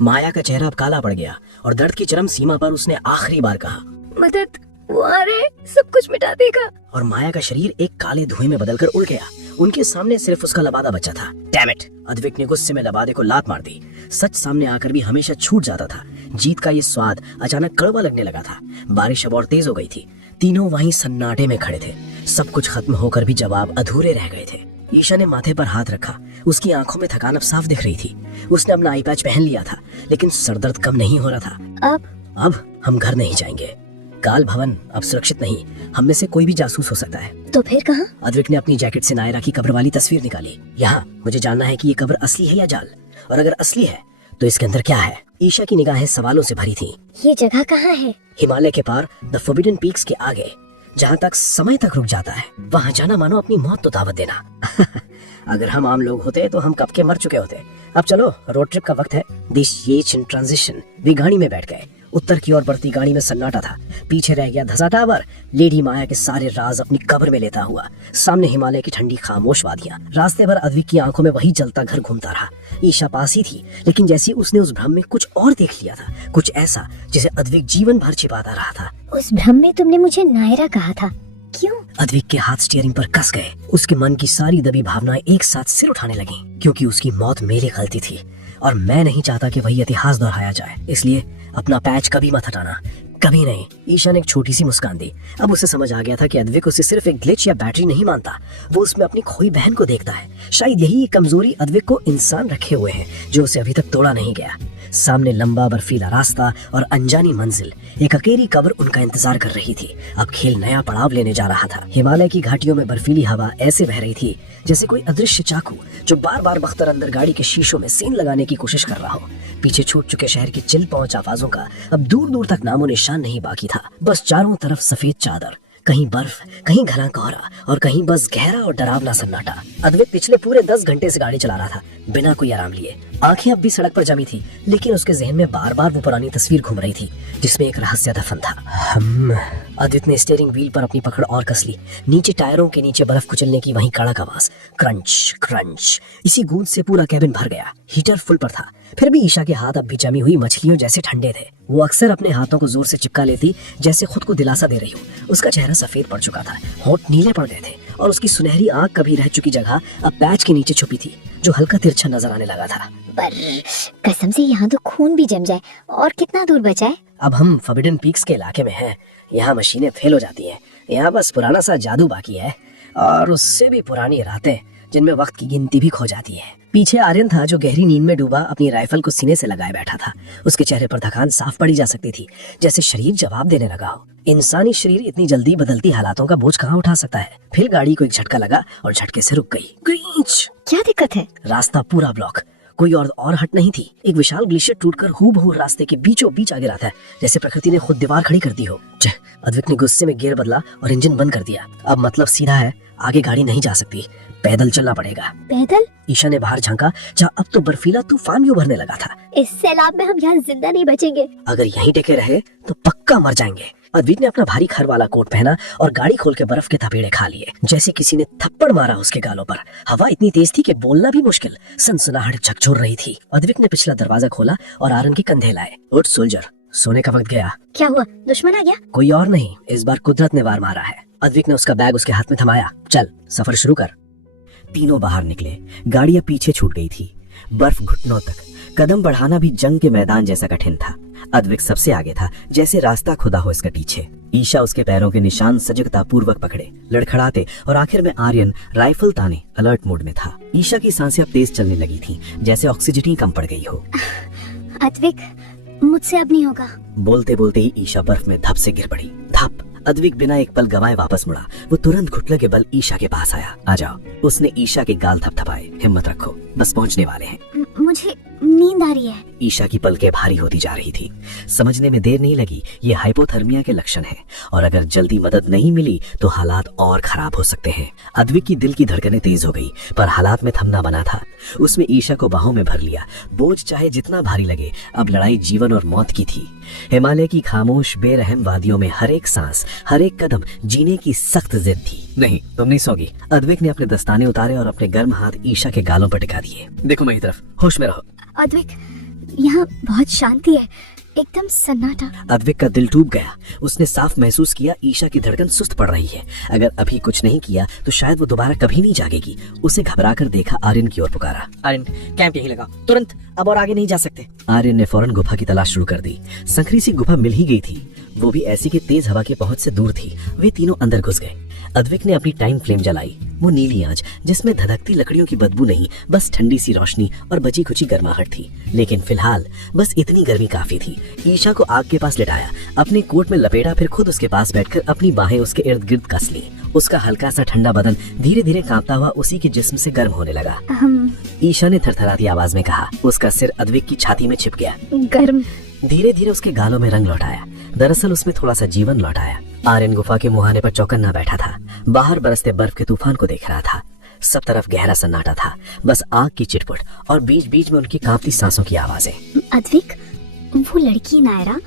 माया का चेहरा अब काला पड़ गया और दर्द की चरम सीमा पर उसने आखिरी बार कहा, मदद, वो आ रहे, सब कुछ मिटा देगा। और माया का शरीर एक काले धुएं में बदलकर उड़ गया। उनके सामने सिर्फ उसका लबादा बचा था। Damn it! अद्विक ने गुस्से में लबादे को लात मार दी। सच सामने आकर भी हमेशा छूट जाता था। जीत का ये स्वाद अचानक कड़वा लगने लगा था। बारिश अब और तेज हो गई थी। तीनों वहीं सन्नाटे में खड़े थे। सब कुछ खत्म होकर भी जवाब अधूरे रह गए थे। ईशा ने माथे पर हाथ रखा। उसकी आंखों में थकान अब साफ दिख रही थी। उसने अपना आई पैच पहन लिया था, लेकिन सरदर्द कम नहीं हो रहा था। अब हम घर नहीं जाएंगे। काल भवन अब सुरक्षित नहीं। हम में से कोई भी जासूस हो सकता है। तो फिर कहाँ? अद्विक ने अपनी जैकेट से नायरा की कब्र वाली तस्वीर निकाली। यहाँ मुझे जानना है कि ये कब्र असली है या जाल, और अगर असली है तो इसके अंदर क्या है। ईशा की निगाहें सवालों से भरी थी। ये जगह कहाँ है? हिमालय के पार, द फॉरबिडन पीक्स के आगे, जहाँ तक समय तक रुक जाता है। वहाँ जाना मानो अपनी मौत तो दावत देना। अगर हम आम लोग होते तो हम कब के मर चुके होते। अब चलो, रोड ट्रिप का वक्त है। This येच in transition. वे गाड़ी में बैठ गए। उत्तर की ओर बढ़ती गाड़ी में सन्नाटा था। पीछे रह गया धसा टावर, लेडी माया के सारे राज अपनी कब्र में लेता हुआ। सामने हिमालय की ठंडी खामोश वादियां। रास्ते भर अद्विक की आंखों में वही जलता घर घूमता रहा। ईशा पास ही थी, लेकिन जैसी उसने उस भ्रम में कुछ और देख लिया था, कुछ ऐसा जिसे अद्विक जीवन भर छिपाता रहा था। उस भ्रम में तुमने मुझे नायरा कहा था, क्यों? अद्विक के हाथ स्टीयरिंग पर कस गए। उसके मन की सारी दबी भावनाएं एक साथ सिर उठाने लगीं, क्योंकि उसकी मौत मेरी गलती थी और मैं नहीं चाहता कि वही इतिहास दोहराया जाए। इसलिए अपना पैच कभी मत हटाना, कभी नहीं। ईशा ने एक छोटी सी मुस्कान दी। अब उसे समझ आ गया था कि अद्विक उसे सिर्फ एक ग्लिच या बैटरी नहीं मानता, वो उसमें अपनी खोई बहन को देखता है। शायद यही कमजोरी अद्विक को इंसान रखे हुए है, जो उसे अभी तक तोड़ा नहीं गया। सामने लंबा बर्फीला रास्ता और अनजानी मंजिल, एक अकेली कब्र उनका इंतजार कर रही थी। अब खेल नया पड़ाव लेने जा रहा था। हिमालय की घाटियों में बर्फीली हवा ऐसे बह रही थी जैसे कोई अदृश्य चाकू जो बार बार बख्तर अंदर गाड़ी के शीशों में सीन लगाने की कोशिश कर रहा हो। पीछे छूट चुके शहर की चिल पहुंच आवाजों का अब दूर दूर तक नामो निशान नहीं बाकी था। बस चारों तरफ सफेद चादर, कहीं बर्फ, कहीं घना कोहरा और कहीं बस गहरा और डरावना सन्नाटा। अद्विक पिछले पूरे 10 घंटे से गाड़ी चला रहा था, बिना कोई आराम लिए। आंखें अब भी सड़क पर जमी थी, लेकिन उसके जहन में बार बार वो पुरानी तस्वीर घूम रही थी, जिसमें एक रहस्य दफन था। अद्विक ने स्टीयरिंग व्हील पर अपनी पकड़ और कस ली। नीचे टायरों के नीचे बर्फ कुचलने की वही कड़क आवाज, क्रंच क्रंच। इसी गूंज से पूरा कैबिन भर गया। हीटर फुल पर था, फिर भी ईशा के हाथ अब भी जमी हुई मछलियों जैसे ठंडे थे। वो अक्सर अपने हाथों को जोर से चिपका लेती, जैसे खुद को दिलासा दे रही हो। उसका चेहरा सफेद पड़ चुका था, होंठ नीले पड़ गए थे और उसकी सुनहरी आंख कभी रह चुकी जगह अब पैच के नीचे छुपी थी, जो हल्का तिरछा नजर आने लगा था। पर कसम से यहाँ तो खून भी जम जाए। और कितना दूर बचा है? अब हम फॉरबिडन पीक्स के इलाके में हैं। यहाँ मशीनें फेल हो जाती हैं। यहाँ बस पुराना सा जादू बाकी है, और उससे भी पुरानी रातें जिनमें वक्त की गिनती भी खो जाती है। पीछे आर्यन था, जो गहरी नींद में डूबा अपनी राइफल को सीने से लगाए बैठा था। उसके चेहरे पर थकान साफ पड़ी जा सकती थी, जैसे शरीर जवाब देने लगा हो। इंसानी शरीर इतनी जल्दी बदलती हालातों का बोझ कहाँ उठा सकता है। फिर गाड़ी को एक झटका लगा और झटके से रुक गई। ग्रींच! क्या दिक्कत है? रास्ता पूरा ब्लॉक। कोई और हट नहीं थी। एक विशाल ग्लेशियर टूटकर हूबहू रास्ते के बीचों बीच आ गिरा था, जैसे प्रकृति ने खुद दीवार खड़ी कर दी हो। अद्विक ने गुस्से में गियर बदला और इंजन बंद कर दिया। अब मतलब सीधा है, आगे गाड़ी नहीं जा सकती, पैदल चलना पड़ेगा। पैदल? ईशा ने बाहर झांका, जहाँ अब तो बर्फीला तूफान यूं भरने लगा था। इस सैलाब में हम यहाँ जिंदा नहीं बचेंगे। अगर यहीं टिके रहे तो पक्का मर जाएंगे। अद्विक ने अपना भारी खर वाला कोट पहना और गाड़ी खोल के बर्फ के थपेड़े खा लिए, जैसे किसी ने थप्पड़ मारा उसके गालों पर। हवा इतनी तेज थी कि बोलना भी मुश्किल, सनसनाहट झकझोर रही थी। अद्विक ने पिछला दरवाजा खोला और आर्यन के कंधे लाए। उठ सोल्जर, सोने का वक्त गया। क्या हुआ? दुश्मन आ गया? कोई और नहीं, इस बार कुदरत ने वार मारा है। अद्विक ने उसका बैग उसके हाथ में थमाया। चल, सफर शुरू कर। तीनों बाहर निकले। गाड़ियां पीछे छूट गई थी, बर्फ घुटनों तक। कदम बढ़ाना भी जंग के मैदान जैसा कठिन था। अद्विक सबसे आगे था, जैसे रास्ता खुदा हो इसके पीछे। ईशा उसके पैरों के निशान सजगता पूर्वक पकड़े, लड़खड़ाते, और आखिर में आर्यन राइफल ताने अलर्ट मोड में था। ईशा की सांसें अब तेज चलने लगी थी, जैसे ऑक्सीजन ही कम पड़ गई हो। अद्विक, मुझसे अब नहीं होगा। बोलते बोलते ही ईशा बर्फ में धप से गिर पड़ी। धप! अद्विक बिना एक पल गवाए वापस मुड़ा। वो तुरंत घुटने के बल ईशा के पास आया। आ जाओ। उसने ईशा के गाल थपथपाए। हिम्मत रखो, बस पहुंचने वाले हैं। मुझे नींद आ रही है। ईशा की पलकें भारी होती जा रही थी। समझने में देर नहीं लगी, ये हाइपोथर्मिया के लक्षण हैं और अगर जल्दी मदद नहीं मिली तो हालात और खराब हो सकते हैं। अद्विक की दिल की धड़कनें तेज हो गई, पर हालात में थमना बना था। उसने ईशा को बाहों में भर लिया। बोझ चाहे जितना भारी लगे, अब लड़ाई जीवन और मौत की थी। हिमालय की खामोश बेरहम वादियों में हर एक सांस, हर एक कदम जीने की सख्त जिद थी। नहीं, तुम नहीं सोगी। अद्विक ने अपने दस्ताने उतारे और अपने गर्म हाथ ईशा के गालों पर टिका दिए। देखो मेरी तरफ, होश में रहो। अद्विक, यहाँ बहुत शांति है, एकदम सन्नाटा। अद्विक का दिल टूट गया। उसने साफ महसूस किया ईशा की धड़कन सुस्त पड़ रही है। अगर अभी कुछ नहीं किया तो शायद वो दोबारा कभी नहीं जागेगी। उसे घबराकर देखा, आर्यन की ओर पुकारा। आर्यन, कैंप यहीं लगाओ तुरंत, अब और आगे नहीं जा सकते। आर्यन ने फौरन गुफा की तलाश शुरू कर दी। संकरी सी गुफा मिल ही गई थी, वो भी ऐसी कि तेज हवा की पहुंच से दूर थी। वे तीनों अंदर घुस गए। अद्विक ने अपनी टाइम फ्लेम जलाई। वो नीली आंच जिसमें धधकती लकड़ियों की बदबू नहीं, बस ठंडी सी रोशनी और बची खुची गर्माहट थी। लेकिन फिलहाल बस इतनी गर्मी काफी थी। ईशा को आग के पास लिटाया, अपने कोट में लपेटा, फिर खुद उसके पास बैठकर अपनी बाहें उसके इर्द गिर्द कस ली। उसका हल्का सा ठंडा बदन धीरे धीरे कांपता हुआ उसी के जिस्म से गर्म होने लगा। ईशा ने थरथराती आवाज में कहा। उसका सिर अद्विक की छाती में छिप गया। गर्म। धीरे धीरे उसके गालों में रंग लौटाया। दरअसल उसमें थोड़ा सा जीवन लौटाया। आर्यन गुफा के मुहाने पर चौकन्ना बैठा था। बाहर बरसते बर्फ के तूफान को देख रहा था। सब तरफ गहरा सन्नाटा था, बस आग की चिटपुट और बीच बीच में उनकी कांपती सांसों की आवाजें। अद्विक, वो लड़की नायरा,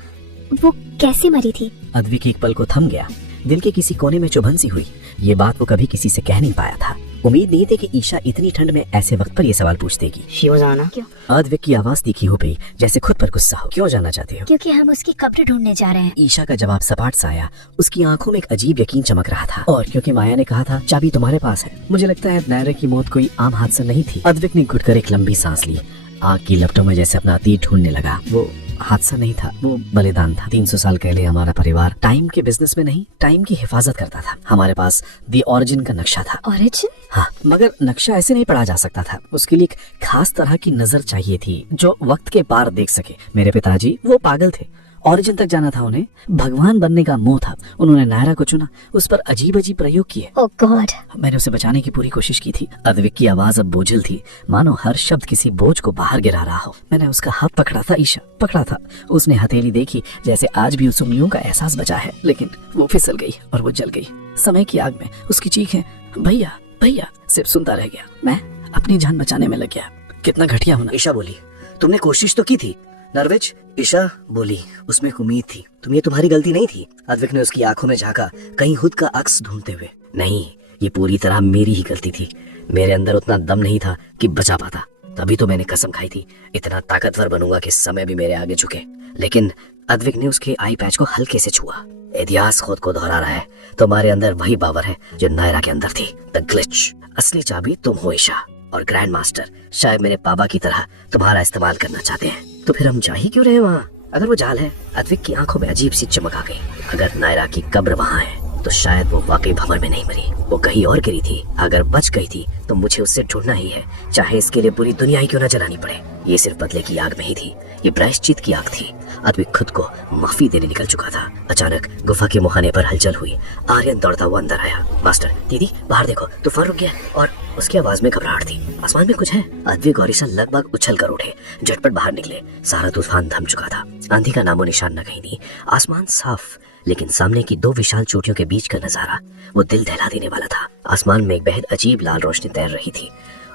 वो कैसे मरी थी? अद्विक एक पल को थम गया। दिल के किसी कोने में चुभन सी हुई। ये बात वो कभी किसी से कह नहीं पाया था। उम्मीद नहीं थी कि ईशा इतनी ठंड में ऐसे वक्त पर ये सवाल पूछ देगी। शिव जाना क्यों? अद्विक की आवाज तीखी हो गई, जैसे खुद पर गुस्सा हो। क्यों जाना चाहते हो? क्योंकि हम उसकी कब्र ढूंढने जा रहे हैं। ईशा का जवाब सपाट सा आया। उसकी आंखों में एक अजीब यकीन चमक रहा था। और क्योंकि माया ने कहा था चाबी तुम्हारे पास है, मुझे लगता है नायरा की मौत कोई आम हादसा नहीं थी। अद्विक ने घुटकर एक लंबी सांस ली। आग की लपटों में जैसे अपना अतीत ढूंढने लगा। वो हादसा नहीं था, वो बलिदान था। 300 साल पहले हमारा परिवार टाइम के बिजनेस में नहीं, टाइम की हिफाजत करता था। हमारे पास दी ओरिजिन का नक्शा था। ओरिजिन? हाँ, मगर नक्शा ऐसे नहीं पढ़ा जा सकता था। उसके लिए एक खास तरह की नजर चाहिए थी जो वक्त के पार देख सके। मेरे पिताजी वो पागल थे। ओरिजिन तक जाना था उन्हें। भगवान बनने का मोह था। उन्होंने नायरा को चुना, उस पर अजीब अजीब प्रयोग किए। ओह गॉड। मैंने उसे बचाने की पूरी कोशिश की थी। अद्विक की आवाज अब बोझिल थी, मानो हर शब्द किसी बोझ को बाहर गिरा रहा हो। मैंने उसका हाथ पकड़ा था, ईशा पकड़ा था। उसने हथेली देखी, जैसे आज भी उस उंगलियों का एहसास बचा है। लेकिन वो फिसल गई और वो जल गई। समय की आग में उसकी चीखें, भैया भैया, सिर्फ सुनता रह गया। मैं अपनी जान बचाने में लग गया। कितना घटिया होना। ईशा बोली, तुमने कोशिश तो की थी नरविच। ईशा बोली, उसमें एक उम्मीद थी। ये तुम्हारी गलती नहीं थी। अद्विक ने उसकी आंखों में झांका, कहीं खुद का अक्स ढूंढते हुए। नहीं, ये पूरी तरह मेरी ही गलती थी। मेरे अंदर उतना दम नहीं था कि बचा पाता। तभी तो मैंने कसम खाई थी, इतना ताकतवर बनूंगा कि समय भी मेरे आगे झुके। लेकिन अद्विक ने उसके आई पैच को हल्के से छुआ। इतिहास खुद को दोहरा रहा है। तुम्हारे अंदर वही पावर है जो नायरा के अंदर थी, द ग्लिच। असली चाबी तुम हो ईशा, और ग्रैंड मास्टर शायद मेरे पापा की तरह तुम्हारा इस्तेमाल करना चाहते हैं। तो फिर हम जा ही क्यों रहे वहाँ? अगर वो जाल है, अद्विक की आंखों में अजीब सी चमक आ गई। अगर नायरा की कब्र वहाँ है तो शायद वो वाकई भंवर में नहीं मरी, वो कहीं और गिरी थी। अगर बच गई थी तो मुझे उससे ढूंढना ही है, चाहे इसके लिए पूरी दुनिया ही क्यों न जलानी पड़े। ये सिर्फ बदले की आग में ही थी, ये प्रायश्चित की आग थी। अद्विक खुद को माफी देने निकल चुका था। अचानक गुफा के मुहाने पर हलचल हुई। आर्यन दौड़ता हुआ अंदर आया। मास्टर, दीदी बाहर देखो, तूफान रुक गया। और उसकी आवाज में घबराहट थी। आसमान में कुछ है। अद्विक और ईशा लगभग उछल कर उठे, झटपट बाहर निकले। सारा तूफान थम चुका था। आंधी का नामो निशान न कहीं नहीं। आसमान साफ, लेकिन सामने की दो विशाल चोटियों के बीच का नजारा वो दिल दहला देने वाला था। आसमान में एक बेहद अजीब लाल रोशनी तैर रही थी,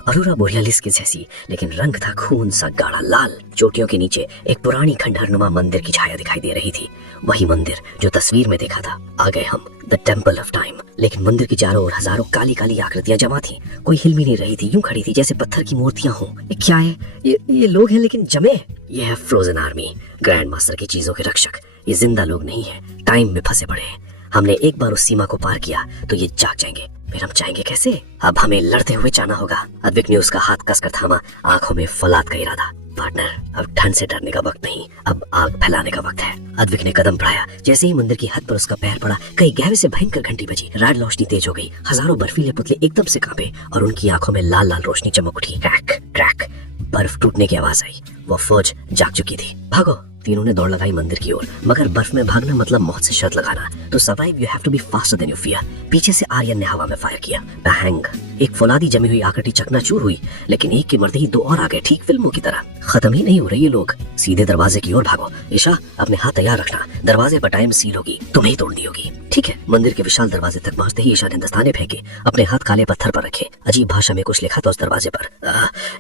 अरोरा बोरियालिस की जैसी, लेकिन रंग था खून सा गाढ़ा लाल। चोटियों के नीचे एक पुरानी खंडहरनुमा मंदिर की छाया दिखाई दे रही थी, वही मंदिर जो तस्वीर में देखा था। आ गए हम, द टेम्पल ऑफ टाइम। लेकिन मंदिर की चारों ओर हजारों काली काली आकृतियां जमा थी। कोई हिल भी नहीं रही थी, यूं खड़ी थी जैसे पत्थर की मूर्तियां हों। क्या है ये लोग हैं लेकिन जमे। ये है फ्रोजन आर्मी, ग्रैंड मास्टर की चीजों के रक्षक। ये जिंदा लोग नहीं है, टाइम में फंसे पड़े हैं। हमने एक बार उस सीमा को पार किया तो ये जाग जाएंगे। फिर हम जाएंगे कैसे? अब हमें लड़ते हुए जाना होगा। अद्विक ने उसका हाथ कसकर थामा, आंखों में फौलाद का इरादा। पार्टनर, अब ठंड से डरने का वक्त नहीं, अब आग फैलाने का वक्त है। अद्विक ने कदम बढ़ाया। जैसे ही मंदिर की हद पर उसका पैर पड़ा, कहीं गहरे से भयंकर घंटी बजी। राड रोशनी तेज हो गई। हजारों बर्फीले पुतले एकदम से कांपे और उनकी आंखों में लाल लाल रोशनी चमक उठी। क्रैक क्रैक, बर्फ टूटने की आवाज आई। वो फौज जाग चुकी थी। भागो, तीनों ने दौड़ लगाई मंदिर की ओर, मगर बर्फ में भागना मतलब मौत से शर्त लगाना। To survive you have to be faster than your fear. पीछे से आर्यन ने हवा में फायर किया। बैंग, एक फौलादी जमी हुई आकृति चकनाचूर हुई, लेकिन एक के मरते ही दो और आ गए, ठीक फिल्मों की तरह। खत्म ही नहीं हो रही ये लोग। सीधे दरवाजे की ओर भागो। ईशा, अपने हाथ तैयार रखना, दरवाजे पर टाइम सील होगी, तुम्हें ही तोड़ दी होगी। ठीक है। मंदिर के विशाल दरवाजे तक पहुंचते ही ईशा ने दस्ताने फेंके, अपने हाथ काले पत्थर पर रखे। अजीब भाषा में कुछ लिखा था उस दरवाजे पर।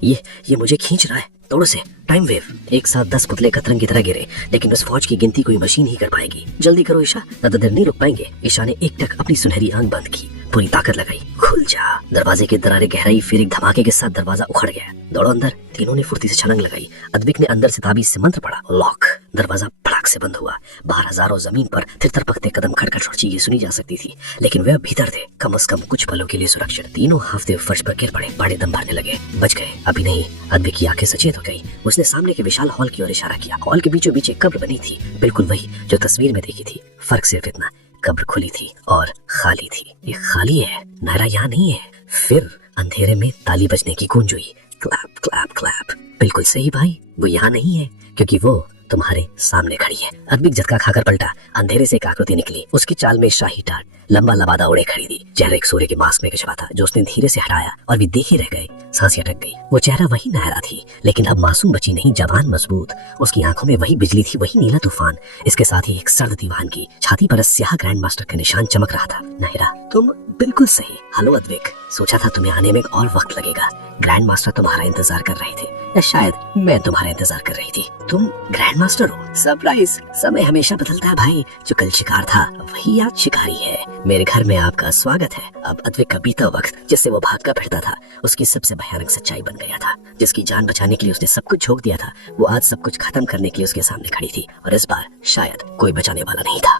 ये मुझे खींच रहा है, तोड़ो से। Time wave. एक साथ 10 पुतले कतरंग की तरह गिरे, लेकिन उस फौज की गिनती कोई मशीन ही कर पाएगी। जल्दी करो ईशा, ज्यादा देर नहीं रुक पाएंगे। ईशा ने एक टक अपनी सुनहरी आंख बंद की, पूरी ताकत लगाई। खुल जा। दरवाजे की दरारें गहराई, फिर एक धमाके के साथ दरवाजा उखड़ गया। दौड़ो अंदर। तीनों ने फुर्ती से छलांग लगाई। अद्विक ने अंदर से ताबीज से मंत्र पढ़ा। लॉक। दरवाजा फड़ाक से बंद हुआ। बाहर हजारों जमीन पर थिरथर पकते कदम खड़खड़ चीखें सुनी जा सकती थी, लेकिन वे अब भीतर थे, कम से कम कुछ पलों के लिए सुरक्षित। तीनों हाफते फर्श पर गिर पड़े, बड़े दम भरने लगे। बच गए। अभी नहीं। अद्विक की आंखें सचेत हो गई। उसने सामने के विशाल हॉल की ओर इशारा किया। हॉल के बीचों बीच एक कब्र बनी थी, बिल्कुल वही जो तस्वीर में देखी थी। फर्क सिर्फ इतना, कब्र खुली थी और खाली थी। ये खाली है, नायरा यहाँ नहीं है। फिर अंधेरे में ताली बजने की गूंज हुई। Clap clap clap. बिल्कुल सही भाई, वो यहाँ नहीं है, क्योंकि वो तुम्हारे सामने खड़ी है। अद्विक झटका खाकर पलटा। अंधेरे से एक आकृति निकली। उसकी चाल में शाही टाट, लंबा लबादा ओढ़े खड़ी थी। चेहरा एक सूर्य के मास्क में कछवा था, जो उसने धीरे से हटाया और वे देख ही रह गए। सांसें अटक गई। वो चेहरा वही नायरा थी, लेकिन अब मासूम बची नहीं, जवान मजबूत। उसकी आंखों में वही बिजली थी, वही नीला तूफान। इसके साथ ही एक सर्द दीवान की छाती पर स्याह ग्रैंड मास्टर का निशान चमक रहा था। नायरा, तुम बिल्कुल सही। हेलो अद्विक, सोचा था तुम्हें आने में और वक्त लगेगा। ग्रैंड मास्टर तुम्हारा इंतजार कर रहे थे, या शायद मैं तुम्हारा इंतजार कर रही थी। तुम ग्रैंड मास्टर हो। सरप्राइज। समय हमेशा बदलता है भाई। जो कल शिकार था वही आज शिकारी है। मेरे घर में आपका स्वागत है। अब अद्विक का बीता वक्त, जिससे वो भागता फिरता था, उसकी सबसे भयानक सच्चाई बन गया था। जिसकी जान बचाने के लिए उसने सब कुछ झोंक दिया था, वो आज सब कुछ खत्म करने के लिए उसके सामने खड़ी थी, और इस बार शायद कोई बचाने वाला नहीं था।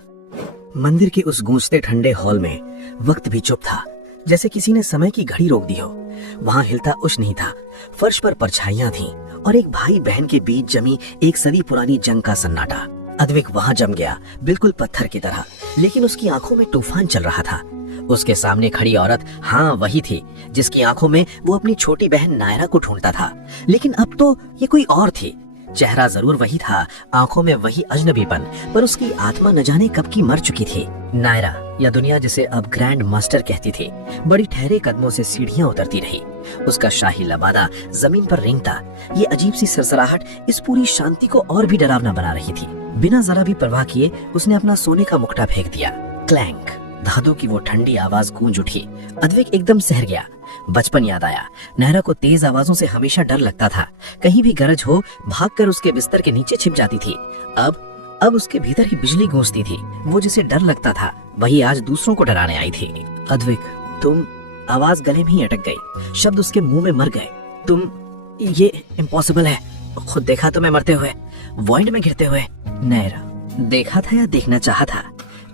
मंदिर के उस गूंजते ठंडे हॉल में वक्त भी चुप था, जैसे किसी ने समय की घड़ी रोक दी हो। वहाँ हिलता उश नहीं था, फर्श पर परछाइयां थीं और एक भाई बहन के बीच जमी एक सदी पुरानी जंग का सन्नाटा। अद्विक वहाँ जम गया, बिल्कुल पत्थर की तरह, लेकिन उसकी आंखों में तूफान चल रहा था। उसके सामने खड़ी औरत, हाँ वही थी, जिसकी आंखों में वो अपनी छोटी बहन नायरा को ढूंढता था, लेकिन अब तो ये कोई और थी। चेहरा जरूर वही था, आंखों में वही अजनबीपन, पर उसकी आत्मा न जाने कब की मर चुकी थी। नायरा, या दुनिया जिसे अब ग्रैंड मास्टर कहती थी, बड़ी ठहरे कदमों से सीढ़ियां उतरती रही। उसका शाही लबादा जमीन पर रेंगता। ये अजीब सी सरसराहट इस पूरी शांति को और भी डरावना बना रही थी। बिना जरा भी परवाह किए उसने अपना सोने का मुकुटा फेंक दिया। क्लैंक। धातु की वो ठंडी आवाज गूंज उठी। अद्विक एकदम सहर गया। बचपन याद आया। नायरा को तेज आवाजों से हमेशा डर लगता था। कहीं भी गरज हो, भागकर उसके बिस्तर के नीचे छिप जाती थी। अब उसके भीतर ही बिजली गूंजती थी। वो जिसे डर लगता था, वही आज दूसरों को डराने आई थी। अद्विक, तुम। आवाज गले में ही अटक गई। शब्द उसके मुंह में मर गए। तुम। ये इम्पॉसिबल है। खुद देखा तुम्हें मरते हुए, वॉइड में गिरते हुए। नायरा, देखा था या देखना चाहा था?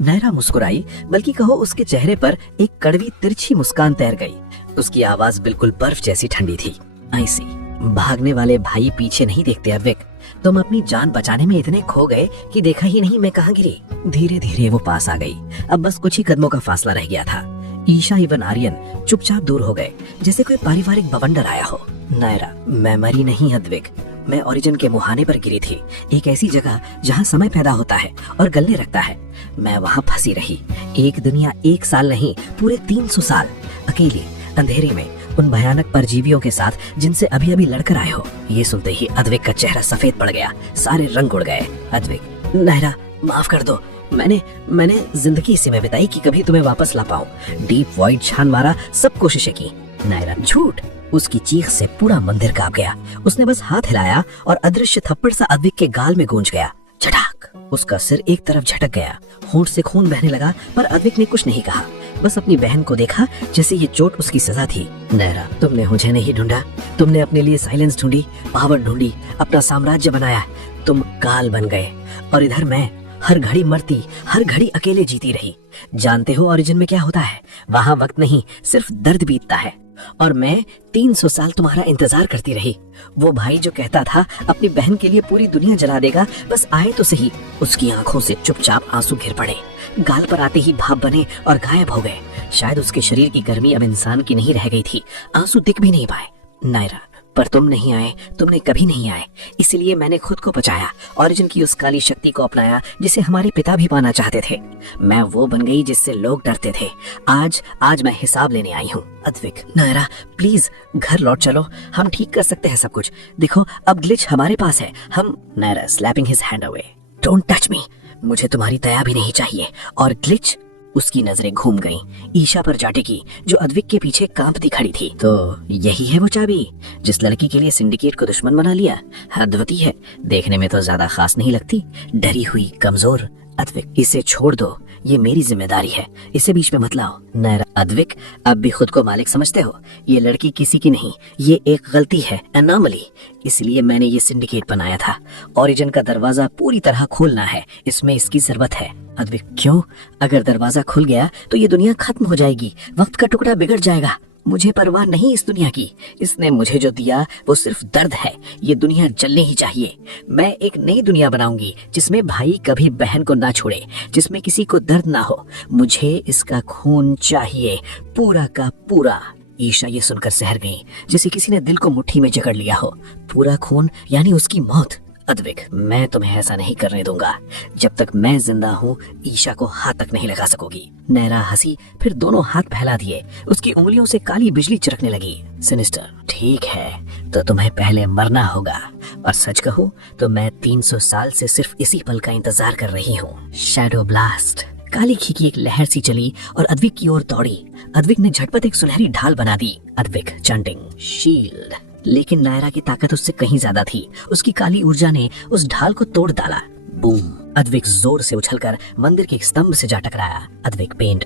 नायरा मुस्कुराई, बल्कि कहो उसके चेहरे पर एक कड़वी तिरछी मुस्कान तैर गई। उसकी आवाज बिल्कुल बर्फ जैसी ठंडी थी। आई सी। भागने वाले भाई पीछे नहीं देखते अद्विक। तुम अपनी जान बचाने में इतने खो गए कि देखा ही नहीं मैं कहाँ गिरी। धीरे धीरे वो पास आ गई। अब बस कुछ ही कदमों का फासला रह गया था। ईशा एवं आर्यन चुपचाप दूर हो गए, जैसे कोई पारिवारिक बवंडर आया हो। नायरा, मैं मरी नहीं अद्विक। मैं ओरिजिन के मुहाने पर गिरी थी, एक ऐसी जगह जहाँ समय पैदा होता है और गलने रखता है। मैं वहाँ फंसी रही। एक दुनिया, एक साल नहीं, पूरे 300 साल अकेली अंधेरे में, उन भयानक परजीवियों के साथ जिनसे अभी अभी लड़कर आए हो। ये सुनते ही अद्विक का चेहरा सफेद पड़ गया, सारे रंग उड़ गए। अद्विक, नायरा माफ कर दो। मैंने जिंदगी इसी में बिताई कि कभी तुम्हें वापस ला पाऊं। डीप वॉइड छान मारा, सब कोशिशें की। नायरा, झूठ। उसकी चीख से पूरा मंदिर कांप गया। उसने बस हाथ हिलाया और अदृश्य थप्पड़ सा अद्विक के गाल में गूंज गया। झटाक। उसका सिर एक तरफ झटक गया, होंठ से खून बहने लगा, पर अद्विक ने कुछ नहीं कहा, बस अपनी बहन को देखा जैसे ये चोट उसकी सजा थी। नायरा, तुमने मुझे नहीं ढूंढा, तुमने अपने लिए साइलेंस ढूंढी, पावर ढूंढी, अपना साम्राज्य बनाया। तुम काल बन गए और इधर मैं हर घड़ी मरती, हर घड़ी अकेले जीती रही। जानते हो ओरिजिन में क्या होता है? वहाँ वक्त नहीं, सिर्फ दर्द बीतता है। और मैं 300 साल तुम्हारा इंतजार करती रही। वो भाई जो कहता था अपनी बहन के लिए पूरी दुनिया जला देगा, बस आए तो सही। उसकी आंखों से चुपचाप आंसू गिर पड़े, गाल पर आते ही भाप बने और गायब हो गए। शायद उसके शरीर की गर्मी अब इंसान की नहीं रह गई थी, आंसू दिख भी नहीं पाए। नायरा, पर तुम नहीं आए, तुमने कभी नहीं आए, इसलिए मैंने खुद को बचाया, ओरिजिन की उस काली शक्ति को अपनाया जिसे हमारे पिता भी पाना चाहते थे। मैं वो बन गई जिससे लोग डरते थे। आज मैं हिसाब लेने आई हूँ। अद्विक, नायरा, प्लीज घर लौट चलो, हम ठीक कर सकते हैं सब कुछ। देखो अब ग्लिच हमारे पास है। हम Naira slapping his hand away. Don't touch me, मुझे तुम्हारी दया भी नहीं चाहिए। और ग्लिच, उसकी नजरें घूम गईं ईशा पर जाटे की, जो अद्विक के पीछे कांपती खड़ी थी। तो यही है वो चाबी जिस लड़की के लिए सिंडिकेट को दुश्मन बना लिया। अद्वितीय है, देखने में तो ज्यादा खास नहीं लगती, डरी हुई, कमजोर। अद्विक, इसे छोड़ दो, ये मेरी जिम्मेदारी है, इसे बीच में मत लाओ। नायरा, अद्विक, अब भी खुद को मालिक समझते हो? ये लड़की किसी की नहीं, ये एक गलती है, एनॉमली। इसलिए मैंने ये सिंडिकेट बनाया था। ओरिजिन का दरवाजा पूरी तरह खोलना है, इसमें इसकी जरूरत है। अद्विक, क्यों? अगर दरवाजा खुल गया तो ये दुनिया खत्म हो जाएगी, वक्त का टुकड़ा बिगड़ जाएगा। मुझे परवाह नहीं इस दुनिया की, इसने मुझे जो दिया वो सिर्फ दर्द है। ये दुनिया जलनी ही चाहिए। मैं एक नई दुनिया बनाऊंगी जिसमें भाई कभी बहन को ना छोड़े, जिसमें किसी को दर्द ना हो। मुझे इसका खून चाहिए, पूरा का पूरा। ईशा ये सुनकर सहर गई, जैसे किसी ने दिल को मुट्ठी में जकड़ लिया हो। पूरा खून यानी उसकी मौत। अद्विक, मैं तुम्हें ऐसा नहीं करने दूंगा। जब तक मैं जिंदा हूँ ईशा को हाथ तक नहीं लगा सकोगी। नैरा हंसी, फिर दोनों हाथ फैला दिए। उसकी उंगलियों से काली बिजली चिरकने लगी। सिनिस्टर, ठीक है तो तुम्हें पहले मरना होगा। और सच कहूँ तो मैं 300 साल से सिर्फ इसी पल का इंतजार कर रही हूँ। Shadow blast. काली घी की एक लहर सी चली और अद्विक की ओर दौड़ी। अद्विक ने झटपट एक सुनहरी ढाल बना दी। Advik chanting shield. लेकिन नायरा की ताकत उससे कहीं ज्यादा थी। उसकी काली ऊर्जा ने उस ढाल को तोड़ डाला। बूम! अद्विक जोर से उछलकर मंदिर के एक स्तंभ से जा टकराया। Advik paint.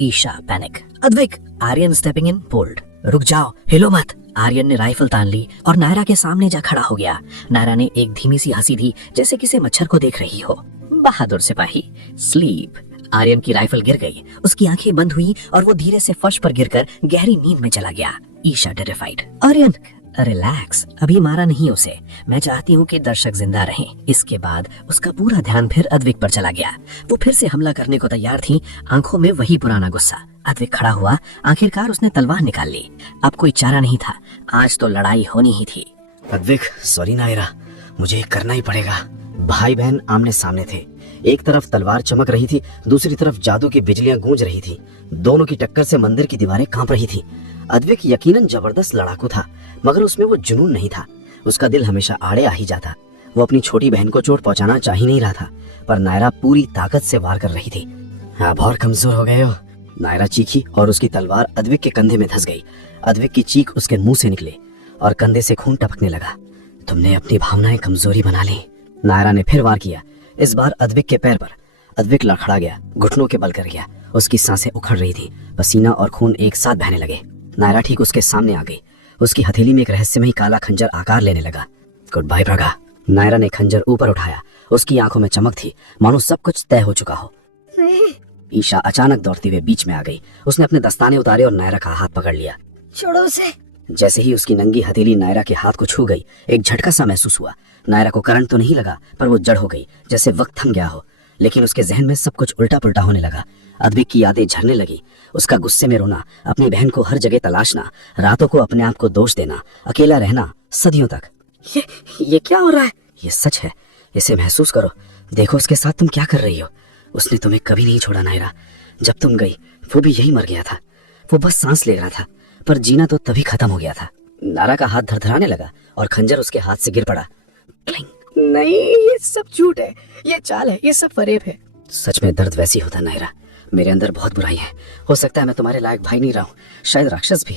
Isha panic. Advik! Aryan stepping in, bold. रुक जाओ, हिलो मत। आर्यन ने राइफल तान ली और नायरा के सामने जा खड़ा हो गया। नायरा ने एक धीमी सी हंसी दी, जैसे किसी मच्छर को देख रही हो। बहादुर सिपाही, स्लीप। आर्यन की राइफल गिर गई, उसकी आंखें बंद हुई और वो धीरे से फर्श पर गिरकर गहरी नींद में चला गया। ईशा टेरिफाइड। आर्यन, रिलैक्स, अभी मारा नहीं उसे। मैं चाहती हूँ कि दर्शक जिंदा रहें। इसके बाद उसका पूरा ध्यान फिर अद्विक पर चला गया। वो फिर से हमला करने को तैयार थी, आंखों में वही पुराना गुस्सा। अद्विक खड़ा हुआ, आखिरकार उसने तलवार निकाल ली। अब कोई चारा नहीं था, आज तो लड़ाई होनी ही थी। अद्विक, सॉरी नायरा, मुझे करना ही पड़ेगा। भाई बहन आमने सामने थे। एक तरफ तलवार चमक रही थी, दूसरी तरफ जादू की बिजलियां गूंज रही थी। दोनों की टक्कर से मंदिर की दीवारें कांप रही थी। अद्विक यकीनन जबरदस्त लड़ाकू था, मगर उसमें वो जुनून नहीं था। उसका दिल हमेशा आड़े आ ही जाता। वो अपनी छोटी बहन को चोट पहुंचाना चाह ही नहीं रहा था, पर नायरा पूरी ताकत से वार कर रही थी। आप और कमजोर हो गए हो, नायरा चीखी और उसकी तलवार अद्विक के कंधे में धंस गई। अद्विक की चीख उसके मुंह से निकले और कंधे से खून टपकने लगा। तुमने अपनी भावनाएं कमजोरी बना ली। नायरा ने फिर वार किया, इस बार अद्विक के पैर पर। अद्विक लड़खड़ा गया, घुटनों के बल कर गया। उसकी सांसें उखड़ रही थी, पसीना और खून एक साथ बहने लगे। नायरा ठीक उसके सामने आ गई। उसकी हथेली में एक रहस्यमयी काला खंजर आकार लेने लगा। Good bye प्रगा। नायरा ने खंजर ऊपर उठाया। उसकी आंखों में चमक थी, मानो सब कुछ तय हो चुका हो। ईशा अचानक दौड़ते हुए बीच में आ गई। उसने अपने दस्ताने उतारे और नायरा का हाथ पकड़ लिया। छोड़ो उसे। जैसे ही उसकी नंगी हथेली नायरा के हाथ को छू गई, एक झटका सा महसूस हुआ। नायरा को करंट तो नहीं लगा, पर वो जड़ हो गई, जैसे वक्त थम गया हो। लेकिन उसके जहन में सब कुछ उल्टा पुल्टा होने लगा। अद्विक की यादें झरने लगी। उसका गुस्से में रोना, अपनी बहन को हर जगह तलाशना, रातों को अपने आप को दोष देना, अकेला रहना सदियों तक। ये क्या हो रहा है? ये सच है, इसे महसूस करो। देखो उसके साथ तुम क्या कर रही हो। उसने तुम्हें कभी नहीं छोड़ा नायरा। जब तुम गई वो भी यही मर गया था। वो बस सांस ले रहा था, पर जीना तो तभी खत्म हो गया था। नायरा का हाथ धड़धड़ाने लगा और खंजर उसके हाथ से गिर पड़ा। नहीं, ये सब झूठ है, ये चाल है, ये सब फरेब है। सच में दर्द वैसी होता नायरा। मेरे अंदर बहुत बुराई है। हो सकता है मैं तुम्हारे लायक भाई नहीं रहा हूँ, शायद राक्षस भी,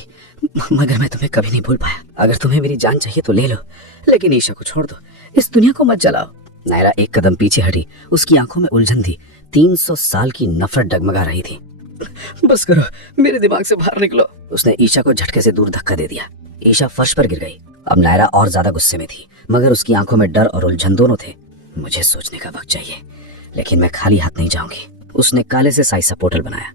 मगर मैं तुम्हें कभी नहीं भूल पाया। अगर तुम्हें मेरी जान चाहिए तो ले लो, लेकिन ईशा को छोड़ दो। इस दुनिया को मत जलाओ। नायरा एक कदम पीछे हटी। उसकी आंखों में उलझन थी। 300 साल की नफरत डगमगा रही थी। बस करो, मेरे दिमाग से बाहर निकलो। उसने ईशा को झटके से दूर धक्का दे दिया। ईशा फर्श पर गिर गई। अब नायरा और ज्यादा गुस्से में थी, मगर उसकी आंखों में डर और उलझन दोनों थे। मुझे सोचने का वक्त चाहिए, लेकिन मैं खाली हाथ नहीं जाऊंगी। उसने काले से साइज सा पोर्टल बनाया।